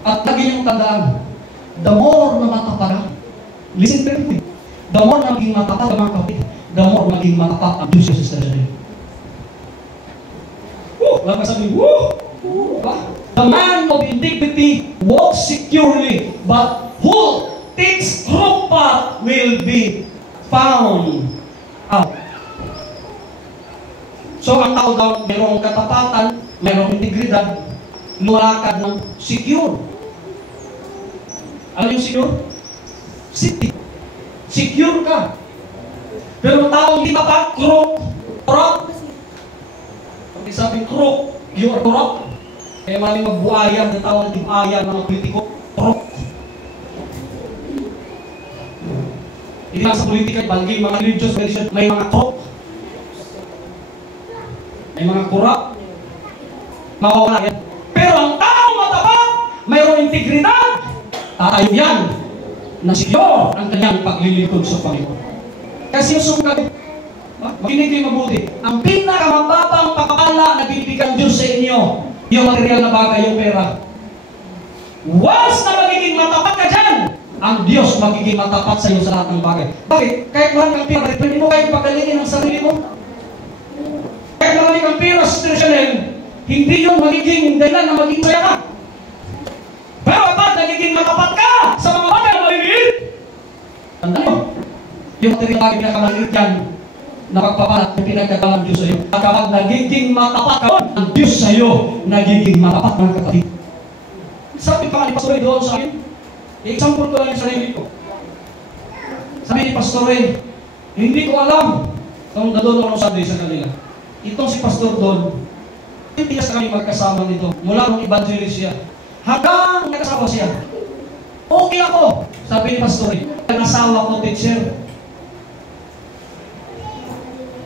At lagi niyong tandaan, the more na matapat ka, listen carefully, the more na maging matapat ang mga kapatid, the more maging matapat ang Diyos sa sister niya. Wala ka sabihin, the man of integrity walks securely, but who takes wrong path will be found out. So, ang tao daw, mayroong katapatan, mayroong integridad, lumakad ng secure. Ano yung secure? City. Secure ka. Pero tao hindi tapat, corrupt. Pag sabi crook, you are corrupt. Kaya maraming magbuaya ng tao ng buaya ng mga politiko, corrupt. Hindi lang sa politika, banggi, mga religious religion, may mga corrupt. May mga corrupt. Mawawala yan. Pero ang tao matapat, mayroong integridad, tatayo yan na secure ang kanyang paglilingkod sa Panginoon. Kasi yung sungkag, makinig kayo mabuti, ang pinakamababang pakapala na binibigyan Diyos sa inyo, yung material na bagay, yung pera. Once na magiging matapat ka dyan, ang Diyos magiging matapat sa iyo sa lahat ng bagay. Bakit? Kahit mahal kang pera, pwede mo kayong pagalingin ang sarili mo. Kahit mahal kang pera sa Chanel, hindi yung magiging dahilan na maging saya ka. Pero kapag nagiging matapat ka sa mga bagay na maliliit, tandaan mo, yung material bagay pinakamaliit yan, na pagpapalat na pinagkagalang Diyos sa iyo. At kapag nagiging matapat ka, ang Diyos sa iyo nagiging matapat, mga kapatid. Sabi pa ni Pastor doon sa akin, i-example ko lang yung sarili ko. Sabi ni Pastor hindi ko alam kung doon ako Sunday sa kanila. Itong si Pastor Don, tiyas kami magkasama nito. Mula nung evangelist siya. Hanggang nagkasama siya. Okay ako. Sabi ni Pastor, ang asawa ko, teacher.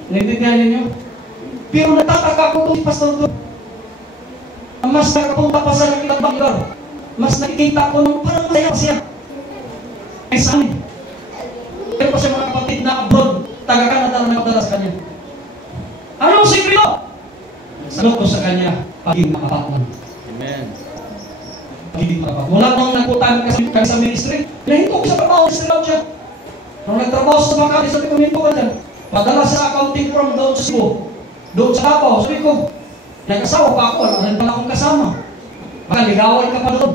Naintindihan niyo? Pero natataka ko itong si Pastor Don. Mas nakapunta pa sa ilang lugar. Mas nakikita ko nung parang masaya siya. Ay saan? Pero pa siya mga kapatid na abroad, taga-Canada na nagdala sa kanya. Anong sikreto? Sagot ko sa kanya, pagiging makapatman. Amen. Pagiging makapatman. Mula nung nagpuntahan kami sa ministry, nahinto ko sa trabaho, ministry lang siya. Nung nagtrabaho sa Makati, sabi ko, nahinto ka dyan. Padala sa accounting firm doon sa Cebu. Doon sa Davao, sabi ko, nag-asawa pa ako, wala rin pala akong kasama. Baka ligawan ka pa doon.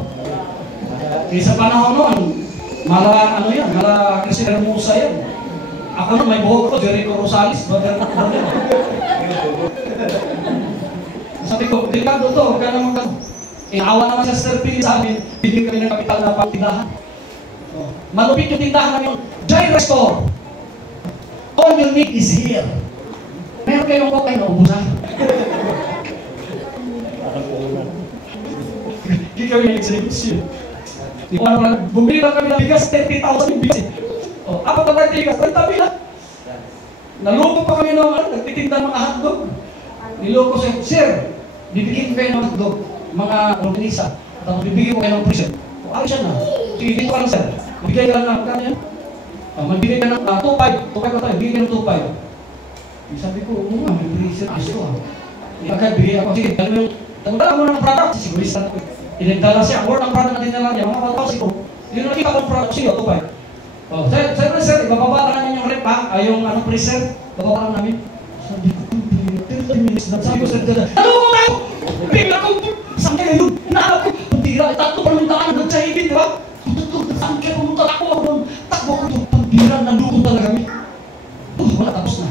Kasi sa panahon noon, mala Cristiano Musa yan. Ako na may buhok ko, Jericho Rosales, brother. Sabi ko, delikado to, huwag ka naman ka. Inaawa naman sa Sir Pili sa amin, bigyan kami ng kapital na pagtindahan. Malupit yung tindahan namin yung Giant Restore. All you need is here. meron kayong coke ay naubusan. Hindi kami nag-execute. Bumili lang kami ng bigas, 30,000 yung bigas. Apat na tayo bigas, ang tabi lang. Naloko pa kami ng nagtitinda ng mga hotdog. Niloko siya, sir, bibigyan ko kayo ng hotdog, mga organisa. Tapos bibigyan ko kayo ng present. Ayos siya na. Sige, dito ka lang, sir. Bibigyan ka lang ng, kano yan? Magbigay ka ng 2.5. 2.5 ka tayo, bibigyan ng 2.5. Sabi ko, oo nga, may present. Gusto ah. Agad, bigyan ako. Sige, alam mo yung, tagdala mo ng product. Sigurista na ko. Inagdala siya, or ng product na dinala niya, mga 1,000 ko. Yung nakita kong product, sige, 2.5. Sir, ibababa na namin yung rep, ha? Yung preset, bababa na namin. Sabi ko, 30 minutes na. Sabi ko, sir, ano ko tayo? Bigla ko, saan kayo yun? Inaanap ko, pambira, tatlo pa ng daan, nag-sahibin, di ba? Saan kayo pumunta? Takbo ako doon. Takbo ako doon, pambira, nandukot talaga kami. Wala, tapos na.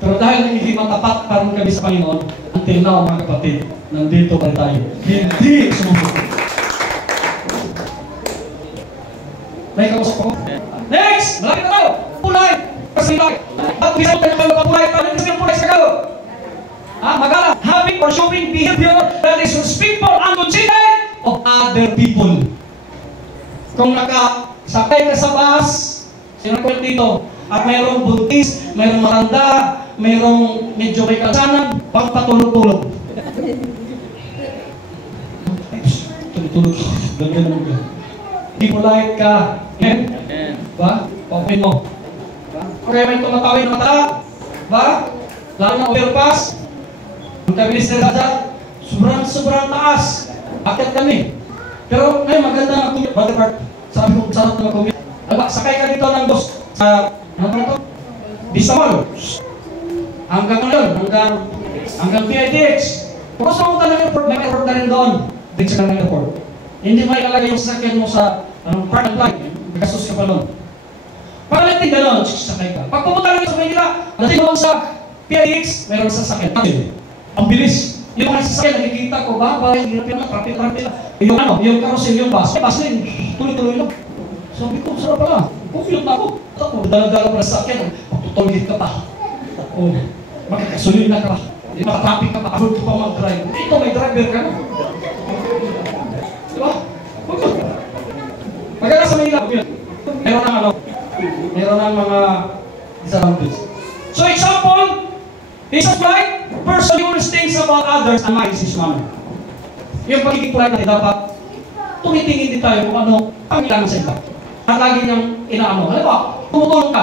Pero dahil nagiging matapat parang kami sa Panginoon, until now, mga kapatid, nandito pa tayo. Hindi sumusunod. Naikausap ako. Next! Malaki na tayo! Pulay! Kasi tayo! At bisa mo tayo pulay! Paano kasi yung pulay sa kagawa? Magala! Having or showing behavior that is respectful and considerate of other people. Kung nakasakay ka sa bus, sinakwento dito, at mayroong buntis, mayroong matanda, mayroong medyo may kalsanan, baka patulog-tulog. Tulog-tulog. Ganda naman ka. Di polite ka. Amen? Ba? Paupuin mo. Okay, may tumatawin na mata. Ba? Lalo na overpass. Kung kami listener sa sobrang taas. Akit kami. Pero ngayon maganda na commute. Butterpart. Sabi ko, sarap na mag-commute. Sakay ka dito ng bus. Sa, ano ba ito? Bisamol. Hanggang ano yun? Hanggang PIDX. Kung gusto mo talaga airport, may airport na rin doon. Dito ka ng airport. Hindi mo ilalagay yung sasakyan mo sa park and flight. Gasos ka pa doon. Pagalitin gano'n, sakay ka. Pag pumunta lang sa Manila, natin doon sa PIDX, mayroon sasakyan. Ang bilis. Yung mga sasakyan, nakikita ko ba? Hirap yun na, traffic. Yung yung carousel, yung bus. Bus din, tuloy-tuloy lang. Sabi ko, sarap pala. Kufilot na ako. Tapos, dala-dala pa na sasakyan. Pagtutulgit ka pa. Magkakasulil na ka pa. Makatraffic ka pa. Abot ka pa mag-drive. Ito, may driver ka na. Diba? Maganda sa Manila. Meron ng mga disadvantages. So example, is a polite person who thinks about others and minds his manner. Yung pagiging polite natin dapat tumitingin din tayo kung ano ang kailangan sa iba. At lagi niyang inaano. Halimbawa, tumutulong ka.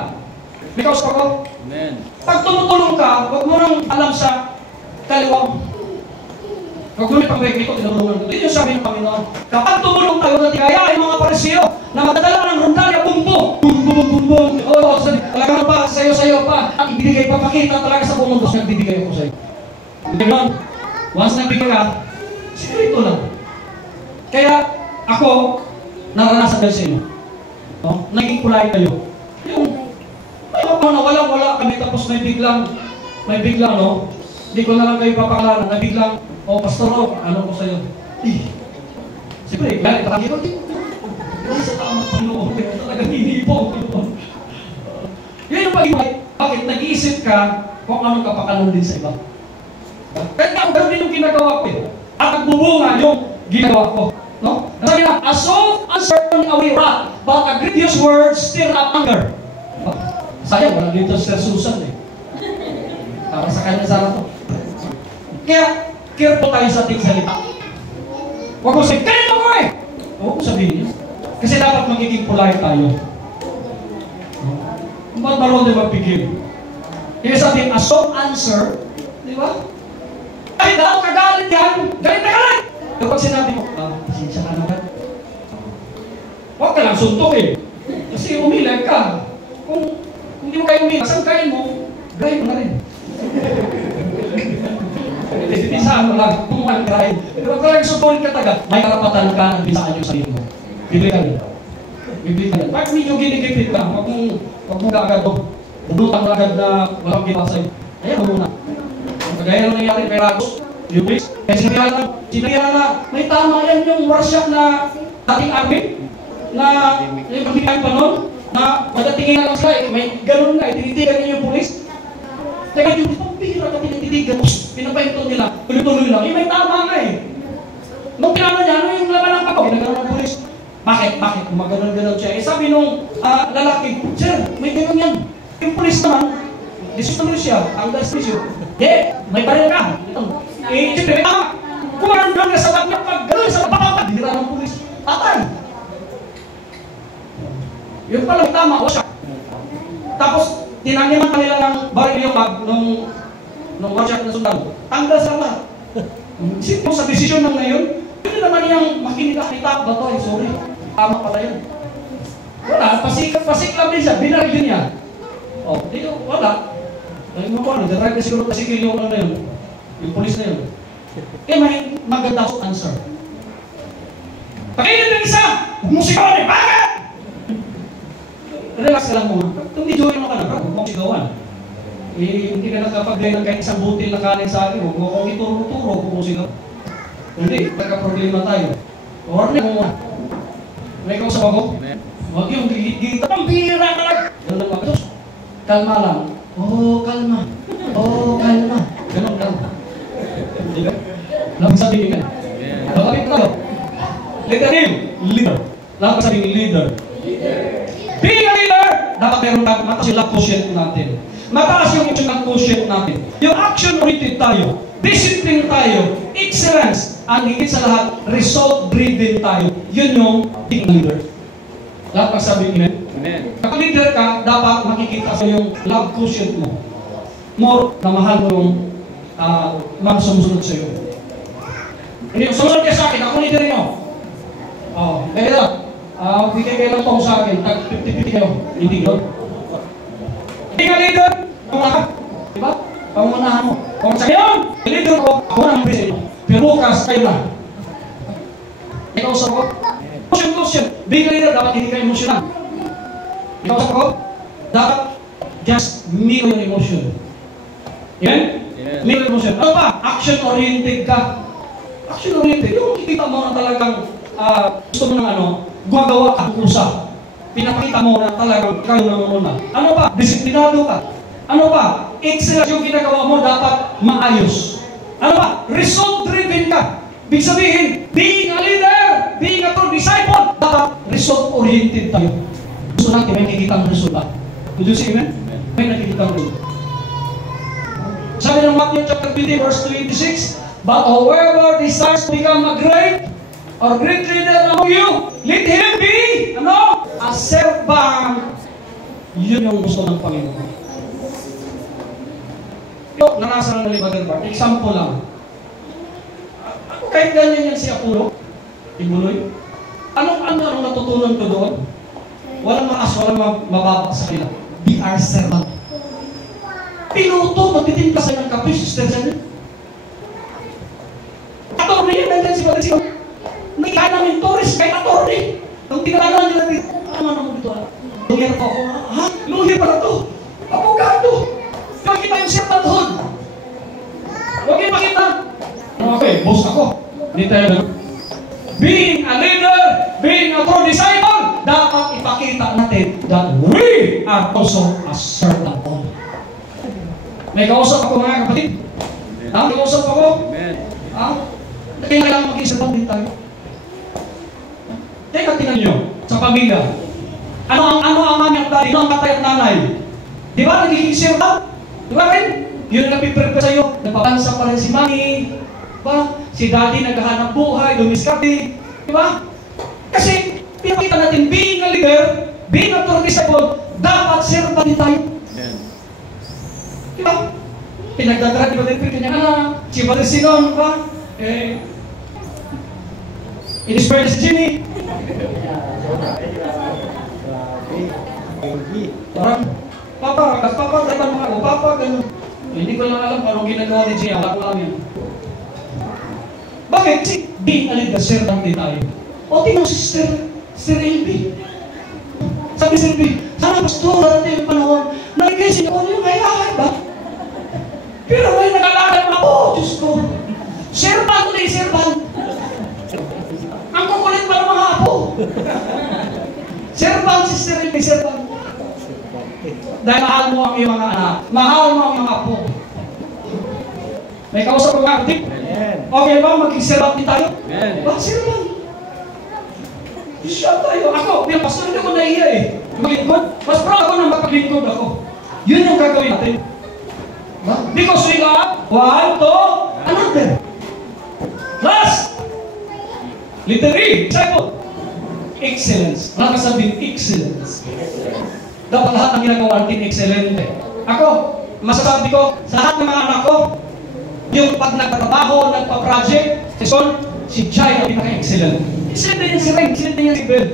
Because ako, pag tumutulong ka, huwag mo nang alam sa kaliwa. Huwag mo may pang-break ito, tinulungan ko. Ito yung sabi ng Panginoon. Kapag tumulong tayo natin, kaya ay mga parisiyo na magdadala ka ng rondalya, bumbo, bum. Talagang pa, sayo-sayo pa. At ibinigay pa, pakita talaga sa buong mundo. Nagbibigay ako sa'yo. Ganon. Once nagbigay ka, sikrito lang. Kaya ako, naranasan kayo sa inyo. No? Naging polite kayo. Yung, wala kami tapos may biglang, no? Hindi ko na lang kayo papakalaran, na biglang, Pastor Rob, ano ko sa'yo? Siyempre, galit ka dito. Hindi sa tamang Panginoon. Talagang hinipong Panginoon. Yan yung pag-ibig. Bakit? Nag-iisip ka kung anong kapakanan din sa iba. Kahit nga, gano'n din yung ginagawa ko. At nagbubunga yung ginagawa ko. No? Sabi na, a soft answer turn away wrath, but a grievous word stir up anger. Sayang, wala dito Sir Susan eh. Para sa kanya sana to. Kaya, careful tayo sa ating salita. Huwag ko sabihin, ganito ko eh! Huwag ko sabihin. Kasi dapat magiging polite tayo. Ba't marunong na magbigay? Kaya sabihin, a soft answer, di ba? Kahit ako kagalit yan, galit na galit! Pero pag sinabi mo, pasensya ka naman. Huwag ka lang suntukin. Kasi umilag ka. Kung hindi mo kayo umilag, sangkain mo, gawin mo na rin. Bisaan mo lang, kumuhan ka rin. Pero kung nagsutulit ka taga, may karapatan ka na bisaan yung sarili mo. Biblikan yun. Biblikan yun. Bakit medyo giligipit ka? Huwag mong agad doon. Bulutan mo agad na walang ginawa sa'yo. Ayan mo muna. Kagaya nung nangyari kay Ragos, yung base, kaya sinabihan na, may tama yan yung workshop na ating army, na yung pagbigayan pa nun, na madatingin na lang sila, may ganun nga, tinitigan niyo yung pulis. Teka, yung pampira ka pinagtitigan, pinapahinto nila, tuloy-tuloy lang. May tama nga eh. Nung pinano niya, ano yung laman ng pako? Ginagawa ng pulis. Bakit? Gumaganon-ganon siya. Sabi nung lalaki, Sir, may ganon yan. Yung pulis naman, disipulis siya, ang dasisyo. May baril ka. Siyempre, may tama. Kumaran-ganon ka sa bag niya, pag gano'n sa baka, dinira ng pulis. Patay. Yun pala tama, o siya. Tapos, tinangiman pa nila ng baril yung bag nung workshop na sundalo. Tanggal sa lahat. Sino sa desisyon ng ngayon, yun naman yung makinig ka, ba to? Sorry. Tama pala yun. Wala, pasiklam din siya, binaril din niya. Dito, wala. Ay mo ko, nag-drive na siguro pasikil yung ano na yun. Yung polis na yun. May maganda answer. Pakinggan ng isa! Huwag mo sigawan eh! Bakit? Relax ka lang muna. Kung medyo mo ka na, huwag mong sigawan. Hindi ka nakapag-gay ng kahit isang butil na kanin sa akin. Huwag mo kong ituro-turo kung mo sigaw. Hindi, nagka-problema tayo. Warning mo muna. May kausap ako? Huwag yung gigit-gita. Ang bira ka lang! Ganun lang ako. Kalma lang. Kalma. Kalma. Ganun lang. Hindi ba? Lapit sabihin ka. Lapit tayo. Letter name, leader. Lapit sabihin, leader. Being a leader, dapat meron mataas yung love quotient natin. Mataas yung emotional quotient natin. Yung action-oriented tayo. Discipline tayo. Excellence. Ang higit sa lahat, result-driven tayo. Yun yung being a leader. Lahat magsabi, amen? Amen. Kapag leader ka, dapat makikita sa yung love quotient mo. More na mahal mo yung mga sumusunod sa iyo. Hindi, sumusunod ka sa akin, ako leader nyo. Kaya lang, bigay kayo lang po sa akin, tag 50-50 kayo. Hindi ko. Being a leader, pangunahan. Diba? Pangunahan mo. Kung sa ngayon, leader ko, ako na ang bisa nyo. Pero bukas, kayo na. Ikaw sa ko. Emotion. Being a leader, dapat hindi kayo emotional. Ikaw sa ko, dapat just meet your emotion. Amen? Yeah. Meet your emotion. Ano pa? Action-oriented ka. Action-oriented. Yung kita mo na talagang gusto mo ng gumagawa ka, kusa. Pinakita mo na talagang kayo namuna. Ano pa? Disiplinado ka. Ano pa? Excellent yung ginagawa mo, dapat maayos. Ano pa? Result-driven ka. Big sabihin, being a leader, being a true disciple, dapat result-oriented tayo. Gusto natin, may nakikita ang resulta. Would you say amen? May nakikita ang resulta. Sabi ng Matthew chapter 20, verse 26, but whoever desires to become a great leader among you, let him be, a servant. Yun yung gusto ng Panginoon. Yung narasan ng Brother Bart, example lang. Kahit ganyan yan si Apollo, Ibuloy, anong natutunan ko doon? Walang maas, walang mababa sa kanila. Be our servant. Pinuto, magtitimpla sa ng kape, sister sa niya. Attorney yan, nandiyan si Brother Sino. Nagkain namin tourist, kahit attorney. Nung tinalanan nila dito, ano mo dito? Lawyer pa ako. Ha? Lawyer pala to? Abogado. Makita yung servanthood. Huwag yung makita. Okay, boss ako. Hindi tayo. Being a leader, being a true disciple, dapat ipakita natin that we are also a servant. May kausap ako mga kapatid. May kausap ako. Kailangan maging servant din tayo. Teka, tingnan nyo, sa pamilya. Ano ang mami at daddy? Ano ang tatay at nanay? Di ba, nagiging servant? Di ba rin? Yun ang napiprepare sa'yo. Nagpapansa pa rin si mami. Diba? Si daddy naghahanap buhay, dumiskarte. Di ba? Kasi, pinakita natin, being a leader, being a true disciple, dapat servant din tayo. Di ba? Pinagdadara, di ba din kanyang anak? Si Brother Sinon, di ba? In-inspire si Jimmy. Parang, Papa, dapat mga ako, Papa, gano'n. Hindi ko lang alam anong ginagawa ni Jimmy, alam ko lang yun. Bakit? Being a leader, servant din tayo. O, tingnan si Sister LB. Sabi si LB, sana pastor, darating yung panahon, nag-isin ako yung may-ahay ba? Pero may nag-alakan ako, Diyos ko. Servant ko din, servant. Ang kukulit pa ng mga apo. Servant, Sister LB, servant. Dahil mahal mo ang iyong mga anak. Mahal mo ang mga apo. May kausap ko nga, tip. Okay ba? Mag-serapti tayo? Bakit sila lang? Siya tayo. Ako, bilang pastor, hindi ko nahiya eh. Maglingkod. Mas proud ako na mapaglingkod ako. Yun yung gagawin natin. Because we got one to another. Last. Letter E. Disciple. Excellence. Wala ka sabihin, excellence. Dapat lahat ng ginagawa natin excellente. Ako, masasabi ko, sa lahat ng mga anak ko, yung pag nagtatrabaho, nagpa-project, si Jai ang pinaka-excellent. Excellent na yan si Ray, excellent na yan si Bel.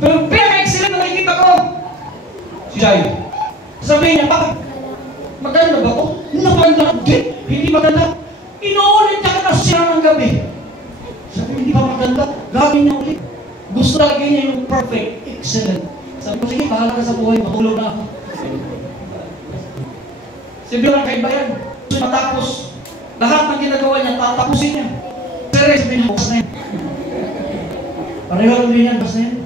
Pero pinaka-excellent na nakikita ko, si Jai. Sabihin niya, bakit? Maganda ba ko? Maganda. Hindi maganda. Inuulit niya ka siya ng gabi. Sabi, hindi ba maganda? Gagawin niya ulit. Gusto talaga niya yung perfect, excellent. Sabi ko, sige, bahala ka sa buhay, matulog na ako. Sabi lang kay Bayan, matapos, lahat ng ginagawa niya, tatapusin niya. Pero sabi niya, basta na yan. Pareho lang din yan, basta na yan.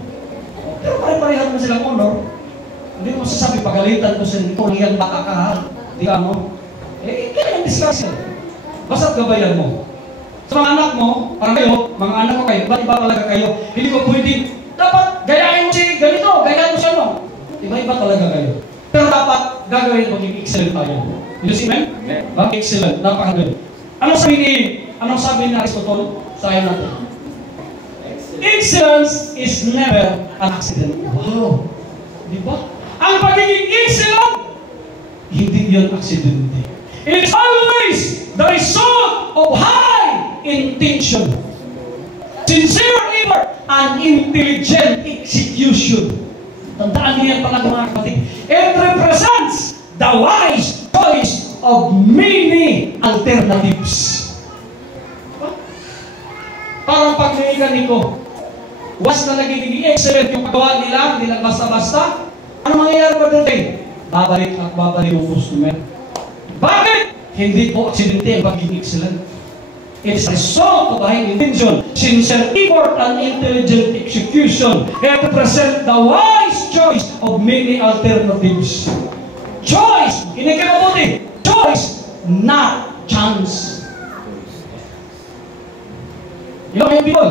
Pero pare-pareho naman silang honor. Hindi ko masasabi, pagalitan ko sa ito, yan baka kahal. Di ka mo? Kaya yung discussion. Basta't gabayan mo. Sa mga anak mo, parang kayo, mga anak ko kayo, ba't iba talaga kayo? Hindi ko pwedeng, dapat gayahin mo si ganito, gayahin mo siya mo. Iba-iba talaga kayo. Pero dapat gagawin mo, maging excellent tayo. You see, man? Bakit excellent? Napakagaling. Anong sabi ni Aristotle sa ayon natin? Excellence is never an accident. Wow! Di ba? Ang pagiging excellent, hindi yun aksidente. It is always the result of high intention, sincere effort, and intelligent execution. Tandaan niyo yan pala mga kapatid. It represents the wise choice of many alternatives. Parang pag naigan ko, was na nagiging excellent yung pagawa nila, hindi lang basta-basta. Ano mangyayari ba dito? Babalik at babalik yung customer. Bakit? Hindi po aksidente ang pagiging excellent. It's a result of high intention, sincere effort, and intelligent execution. It represents the wise choice of many alternatives. Choice! Kinig ka mabuti. Choice, not chance. You know, people,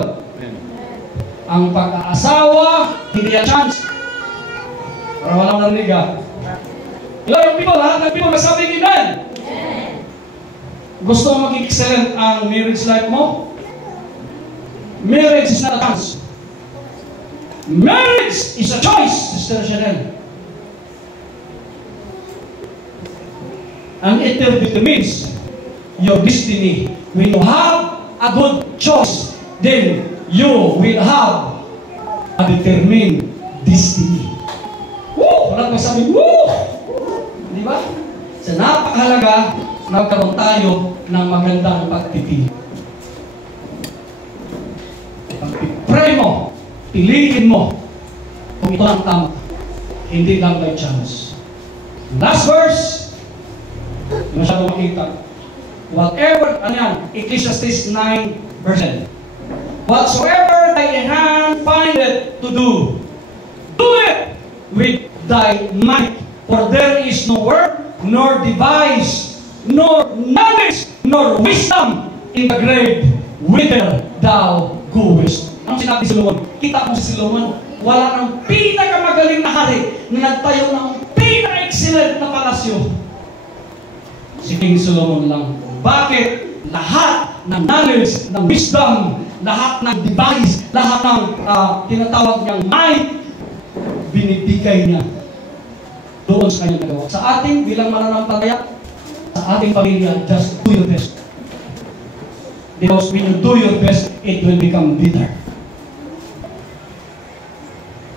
ang pag-aasawa, hindi yan chance. Para walang narinig ha. You know, people, lahat ng people, masabi amen. Gusto mo maging excellent ang marriage life mo? Marriage is not a chance. Marriage is a choice, Sister Chanel. And it determines your destiny. When you have a good choice, then you will have a determined destiny. Woo! Walang masabi, woo! Di ba? Sa napakahalaga, nagkaroon tayo ng magandang pagpipili. Pag-pray mo, piliin mo kung ito ang tama. Hindi lang by chance. Last verse, hindi masyadong makita. Whatever, ano yan? Ecclesiastes 9:10. Whatsoever thy hand findeth to do, do it with thy might. For there is no work, nor device, nor knowledge, nor wisdom in the grave whither thou goest. Anong sinabi si Solomon? Kita mo si Solomon, wala nang pinakamagaling na hari na nagtayo ng pinaka-excellent na palasyo. Si King Solomon lang. Bakit? Lahat ng knowledge, ng wisdom, lahat ng device, lahat ng tinatawag niyang might, binibigay niya doon sa kanyang nagawa. Sa ating bilang mananampalataya, sa ating pamilya, just do your best. Because when you do your best, it will become bitter.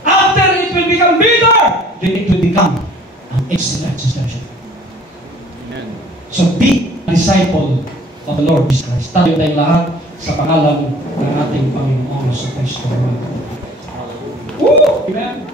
After it will become bitter, then it will become an excellent situation. So be a disciple of the Lord Jesus Christ. Tayo tayong lahat sa pangalan ng ating Panginoon sa Kristo. Amen.